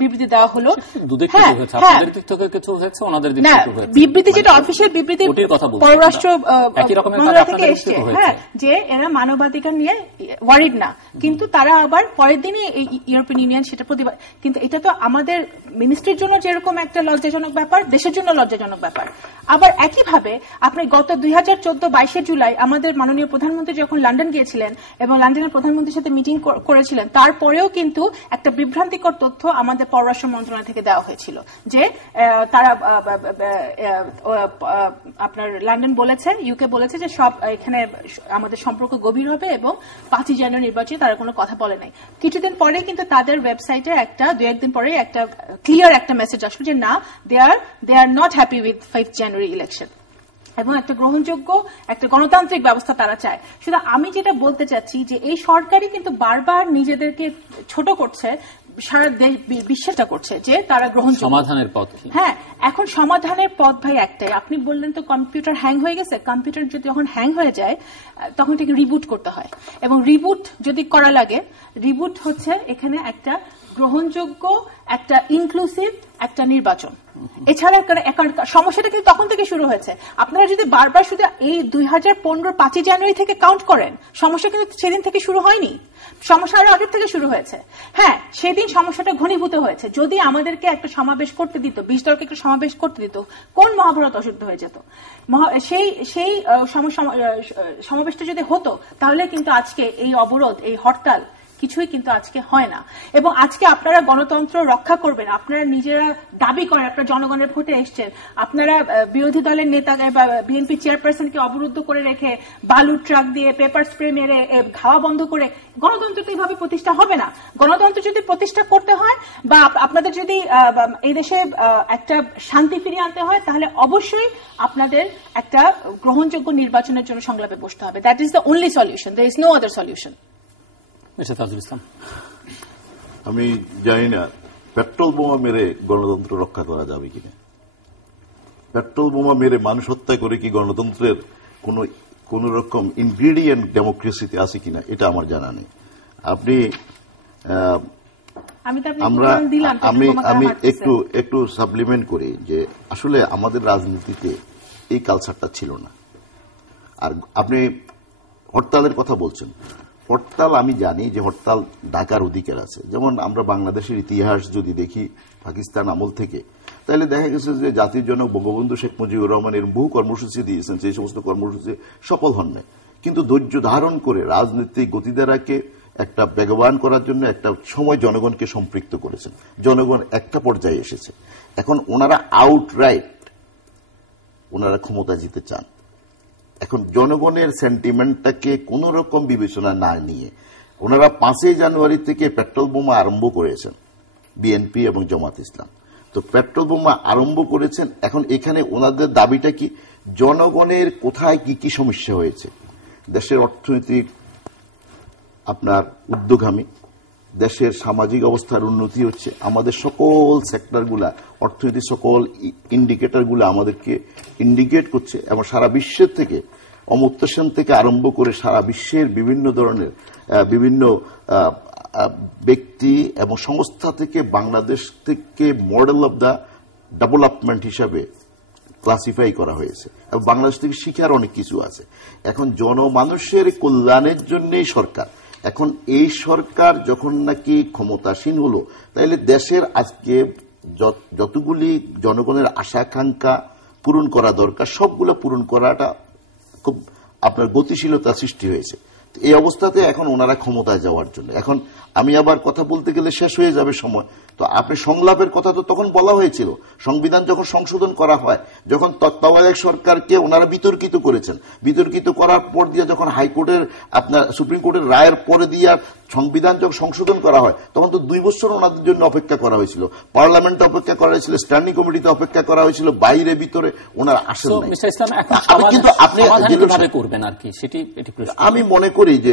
বিবৃতি দেওয়া হলো। বিবৃতি যেটা অফিসিয়াল বিবৃতি পররাষ্ট্র মন্ত্রণালয় থেকে এসছে, হ্যাঁ, যে এরা মানবাধিকার নিয়ে ওয়ারিড না, কিন্তু তারা আবার পরের দিনই ইউরোপিয়ান ইউনিয়ন সেটা প্রতিবাদ। কিন্তু এটা তো আমাদের মিনিস্ট্রির জন্য যেরকম একটা লজ্জাজনক ব্যাপার, দেশের জন্য লজ্জাজনক ব্যাপার। আবার একইভাবে আপনি গত 2014-22 জুলাই আমাদের মাননীয় প্রধানমন্ত্রী যখন লন্ডন গিয়েছিলেন এবং লন্ডনের প্রধানমন্ত্রীর সাথে মিটিং করেছিলেন, তারপরেও কিন্তু একটা বিভ্রান্তিকর তথ্য আমাদের পররাষ্ট্র মন্ত্রণালয় থেকে দেওয়া হয়েছিল, যে তারা আপনার লন্ডন বলেছে, ইউকে বলেছে যে সব এখানে আমাদের সম্পর্ক গভীর হবে এবং 5 জানুয়ারি নির্বাচনে তারা কোনো কথা বলে নাই। কিছুদিন পরে কিন্তু তাদের ওয়েবসাইটে দু একদিন পরে একটা ক্লিয়ার একটা মেসেজ আসলো যে না, they are not happy with 5 January election. এবং একটা গ্রহণযোগ্য একটা গণতান্ত্রিক ব্যবস্থা তারা চায়। শুধু আমি যেটা বলতে চাচ্ছি যে এই সরকারই কিন্তু বারবার নিজেদেরকে ছোট করছে, সারা বিশ্বাসটা করছে যে তারা গ্রহণযোগ্য। সমাধানের পথ হ্যাঁ, এখন সমাধানের পথ ভাই একটাই। আপনি বললেন তো কম্পিউটার হ্যাং হয়ে গেছে, কম্পিউটার যদি যখন হ্যাং হয়ে যায় তখন এটাকে রিবুট করতে হয়, এবং রিবুট যদি করা লাগে, রিবুট হচ্ছে এখানে একটা গ্রহণযোগ্য একটা ইনক্লুসিভ একটা নির্বাচন। এছাড়া সমস্যাটা কিন্তু তখন থেকে শুরু হয়েছে। আপনারা যদি বারবার শুধু এই 2015 5 জানুয়ারি থেকে কাউন্ট করেন, সমস্যা কিন্তু সেদিন থেকে শুরু হয়নি, সমস্যা আরো আগের থেকে শুরু হয়েছে। হ্যাঁ, সেদিন সমস্যাটা ঘনীভূত হয়েছে। যদি আমাদেরকে একটা সমাবেশ করতে দিত, 20 দলকে একটা সমাবেশ করতে দিত, কোন মহাভারত অশুদ্ধ হয়ে যেত? সেই সমাবেশটা যদি হতো তাহলে কিন্তু আজকে এই অবরোধ, এই হরতাল কিছুই কিন্তু আজকে হয় না। এবং আজকে আপনারা গণতন্ত্র রক্ষা করবেন, আপনারা নিজেরা দাবি করেন, আপনারা জনগণের ভোটে এসছেন, আপনারা বিরোধী দলের নেতা বা বিএনপি চেয়ারপারসনকে অবরুদ্ধ করে রেখে বালুর ট্রাক দিয়ে পেপার স্প্রে মেরে খাওয়া বন্ধ করে গণতন্ত্র তো এইভাবে প্রতিষ্ঠা হবে না। গণতন্ত্র যদি প্রতিষ্ঠা করতে হয় বা আপনাদের যদি এই দেশে একটা শান্তি ফিরিয়ে আনতে হয়, তাহলে অবশ্যই আপনাদের একটা গ্রহণযোগ্য নির্বাচনের জন্য সংলাপে বসতে হবে। That is the only solution, there is no other solution. আমি জানি না পেট্রোল বোমা মেরে গণতন্ত্র রক্ষা করা যাবে কিনা। পেট্রোল বোমা মেরে মানুষ হত্যা করে কি গণতন্ত্রের কোন রকম ইনগ্রেডিয়েন্ট ডেমোক্রেসিতে আছে কিনা এটা আমার জানা নেই। আমি একটু সাপ্লিমেন্ট করি যে আসলে আমাদের রাজনীতিতে এই কালচারটা ছিল না। আর আপনি হরতালের কথা বলছেন, হরতাল আমি জানি যে হরতাল ডাকার অধিকার আছে। যেমন আমরা বাংলাদেশের ইতিহাস যদি দেখি পাকিস্তান আমল থেকে, তাহলে দেখা গেছে যে জাতির জনক বঙ্গবন্ধু শেখ মুজিবুর রহমান এর বহু কর্মসূচি দিয়েছেন, সেই সমস্ত কর্মসূচি সফল হন নাই, কিন্তু ধৈর্য ধারণ করে রাজনৈতিক গতিধারাকে একটা বেগবান করার জন্য একটা সময় জনগণকে সম্পৃক্ত করেছেন। জনগণ একটা পর্যায়ে এসেছে, এখন ওনারা আউটরাইট ওনারা ক্ষমতা জিতে চান। এখন জনগণের সেন্টিমেন্টটাকে কোন রকম বিবেচনা না নিয়ে ওনারা 5 জানুয়ারি থেকে পেট্রোল বোমা আরম্ভ করেছেন, বিএনপি এবং জামাত ইসলাম। তো পেট্রোল বোমা আরম্ভ করেছেন, এখন এখানে ওনাদের দাবিটা কি? জনগণের কোথায় কি কি সমস্যা হয়েছে, দেশের অর্থনৈতিক আপনার উদ্যোগামী, দেশের সামাজিক অবস্থার উন্নতি হচ্ছে, আমাদের সকল সেক্টরগুলা অর্থনৈতিক সকল ইন্ডিকেটরগুলো আমাদেরকে ইন্ডিকেট করছে, এবং সারা বিশ্বের থেকে অমর্ত্য সেন থেকে আরম্ভ করে সারা বিশ্বের বিভিন্ন ধরনের বিভিন্ন ব্যক্তি এবং সংস্থা থেকে বাংলাদেশ থেকে মডেল অব দ্য ডেভেলপমেন্ট হিসাবে ক্লাসিফাই করা হয়েছে, এবং বাংলাদেশ থেকে শিখার অনেক কিছু আছে। এখন জনমানুষের কল্যাণের জন্যই সরকার। এখন এই সরকার যখন নাকি ক্ষমতাসীন হলো, তাইলে দেশের আজকে যতগুলি জনগণের আশা আকাঙ্ক্ষা পূরণ করা দরকার সবগুলো পূরণ করাটা খুব আপনার গতিশীলতা সৃষ্টি হয়েছে। এই অবস্থাতে এখন ওনারা ক্ষমতায় যাওয়ার জন্য, এখন আমি আবার কথা বলতে গেলে শেষ হয়ে যাবে সময়। তো আপনি সংলাপের কথা তো তখন বলা হয়েছিল, সংবিধান যখন সংশোধন করা হয়, যখন তত্ত্বাবধায়ক সরকারকে ওনারা বিতর্কিত করেছেন, বিতর্কিত করার পর দিয়ে যখন হাইকোর্টের আপনার সুপ্রিম কোর্টের রায়ের পরে দিয়ে সংবিধান যখন সংশোধন করা হয়, তখন তো 2 বছর ওনাদের জন্য অপেক্ষা করা হয়েছিল, পার্লামেন্টে অপেক্ষা করা হয়েছিল, স্ট্যান্ডিং কমিটিতে অপেক্ষা করা হয়েছিল, বাইরে ভিতরে ওনারা আসেন নাই। কিন্তু আপনি করবেন আর কি, সেটি আমি মনে করি যে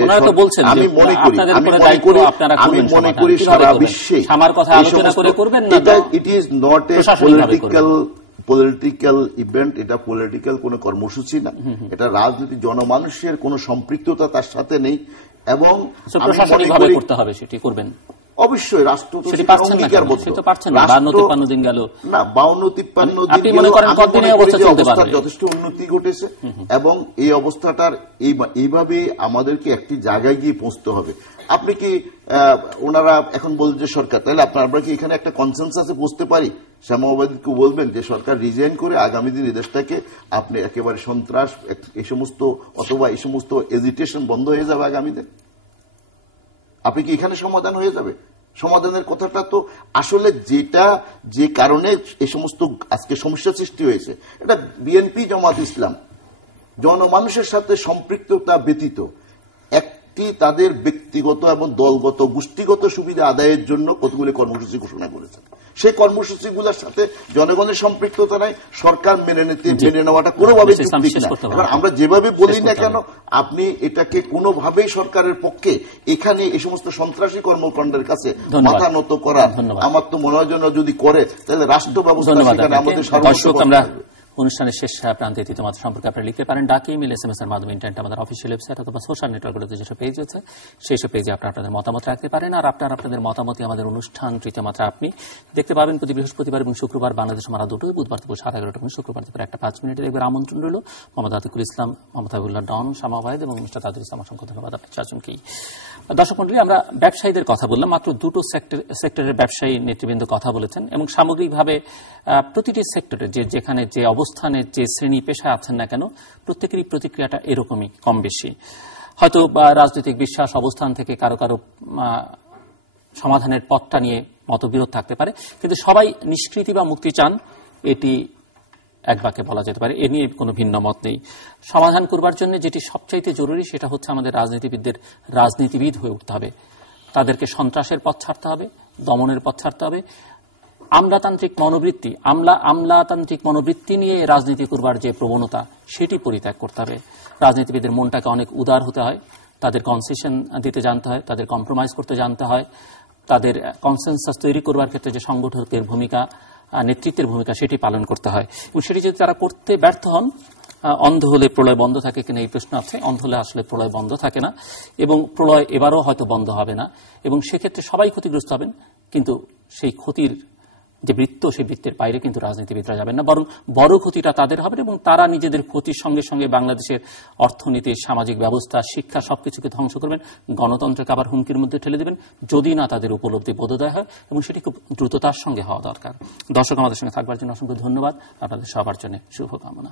আমি মনে করি সারা বিশ্বে it is not a political event, এটা পলিটিক্যাল কোন কর্মসূচি না, এটা রাজনীতি, জনমানুষের কোন সম্পৃক্ততা তার সাথে নেই। এবং প্রশাসনিকভাবে করতে হবে, সেটি করবেন অবশ্যই। রাষ্ট্র তো যথেষ্ট উন্নতি ঘটেছে, এবং এই অবস্থাটার এইভাবে আমাদেরকে একটি জায়গায় গিয়ে পৌঁছতে হবে। আপনি কি ওনারা এখন বলছেন যে সরকার, তাহলে আমরা কি এখানে একটা কনসেনসাসে পৌঁছতে পারি? শ্যামাবাদীকে বলবেন যে সরকার রিজাইন করে আগামী দিন দেশটাকে আপনি একেবারে সন্ত্রাস এই সমস্ত অথবা এই সমস্ত এজিটেশন বন্ধ হয়ে যাবে আগামী দিন, আপনি কি এখানে সমাধান হয়ে যাবে? সমাধানের কথাটা তো আসলে যেটা যে কারণে এই সমস্ত আজকে সমস্যা সৃষ্টি হয়েছে, এটা বিএনপি জামাত ইসলাম জনমানুষের সাথে সম্পৃক্ততা ব্যতীত একটি তাদের ব্যক্তিগত এবং দলগত গোষ্ঠীগত সুবিধা আদায়ের জন্য কতগুলি কর্মসূচি ঘোষণা করেছেন। সেই কর্মসূচিগুলোর সাথে জনগণের সম্পৃক্ততা নাই, সরকার মেনে নেওয়াটা কোনোভাবেই যৌক্তিক না। এবার আমরা যেভাবে বলি না কেন, আপনি এটাকে কোনোভাবেই সরকারের পক্ষে এখানে এই সমস্ত সন্ত্রাসী কর্মকাণ্ডের কাছে মাথা নত করা, আমার তো মনে হয় যদি করে তাহলে রাষ্ট্র ব্যবস্থা সেখানে আমাদের সর্বোচ্চ। অনুষ্ঠানের শেষ প্রান্তে তৃতীয়মাত্রা সম্পর্কে আপনারা লিখতে পারেন ডাকে, ইমেল, SMS এর মাধ্যমে, ইন্টারনেট, আমাদের অফিসিয়াল ওয়েবসাইট অথবা সোশ্যাল নেটওয়ার্কগুলোতে যেসব পেজ আছে সেই সব পেজে আপনারা আপনাদের মতামত রাখতে পারেন। আর আপনারা আপনাদের মতামতে আমাদের অনুষ্ঠান তৃতীয় মাত্রা আপনি দেখতে পাবেন প্রতি বৃহস্পতিবার এবং শুক্রবার বাংলাদেশ সময় রাত 2টায়, বুধবার দুপুর 11:30, শুক্রবার দুপুর 1:05 একবার আমন্ত্রণ রইল। মোহাম্মদ আতিকুল ইসলাম, মোহাম্মদ হাবিবুল্লাহ ডন, শামা ওয়াহিদ এবং মিস্টার তাজুল ইসলাম, অসংখ্য ধন্যবাদ আপনার চারজনকেই। দর্শক মণ্ডলী, আমরা ব্যবসায়ীদের কথা বললাম, মাত্র দুটো সেক্টরের ব্যবসায়ী নেতৃবৃন্দ কথা বলেছেন এবং সামগ্রিকভাবে প্রতিটি সেক্টরে যেখানে যে অবস্থানে যে শ্রেণী পেশায় আছেন না কেন প্রত্যেকেরই প্রতিক্রিয়াটা এরকমই কম বেশি। হয়তো রাজনৈতিক বিশ্বাস অবস্থান থেকে কারো কারো সমাধানের পথটা নিয়ে মতবিরোধ থাকতে পারে, কিন্তু সবাই নিষ্কৃতি বা মুক্তি চান, এটি এক বাক্যে বলা যেতে পারে। এ নিয়ে কোনো ভিন্ন মত নেই। সমাধান করবার জন্য যেটি সবচাইতে জরুরি সেটা হচ্ছে আমাদের রাজনীতিবিদদের রাজনীতিবিদ হয়ে উঠতে হবে, তাদেরকে সন্ত্রাসের পথ ছাড়তে হবে, দমনের পথ ছাড়তে হবে, আমলাতান্ত্রিক মনোবৃত্তি নিয়ে রাজনীতি করবার যে প্রবণতা সেটি পরিত্যাগ করতে হবে। রাজনীতিবিদের মনটাকে অনেক উদার হতে হয়, তাদের কনসেশন দিতে জানতে হয়, তাদের কম্প্রোমাইজ করতে জানতে হয়, তাদের কনসেনসাস তৈরি করবার ক্ষেত্রে যে সংগঠকের ভূমিকা, নেতৃত্বের ভূমিকা সেটি পালন করতে হয়। এবং সেটি যদি তারা করতে ব্যর্থ হন, অন্ধ হলে প্রলয় বন্ধ থাকে কিনা এই প্রশ্ন আছে। অন্ধ হলে আসলে প্রলয় বন্ধ থাকে না এবং প্রলয় এবারও হয়তো বন্ধ হবে না এবং সেক্ষেত্রে সবাই ক্ষতিগ্রস্ত হবেন, কিন্তু সেই ক্ষতির যে বৃত্ত সেই বৃত্তের বাইরে কিন্তু রাজনীতিবিদরা যাবেন না, বরং বড় ক্ষতিটা তাদের হবে এবং তারা নিজেদের ক্ষতির সঙ্গে সঙ্গে বাংলাদেশের অর্থনীতি, সামাজিক ব্যবস্থা, শিক্ষা সবকিছুকে ধ্বংস করবেন, গণতন্ত্রকে আবার হুমকির মধ্যে ঠেলে দেবেন যদি না তাদের উপলব্ধি বোধোদয় হয়, এবং সেটি খুব দ্রুততার সঙ্গে হওয়া দরকার। দর্শক, আমাদের সঙ্গে থাকবার জন্য অসংখ্য ধন্যবাদ, আপনাদের সবার জন্য শুভকামনা।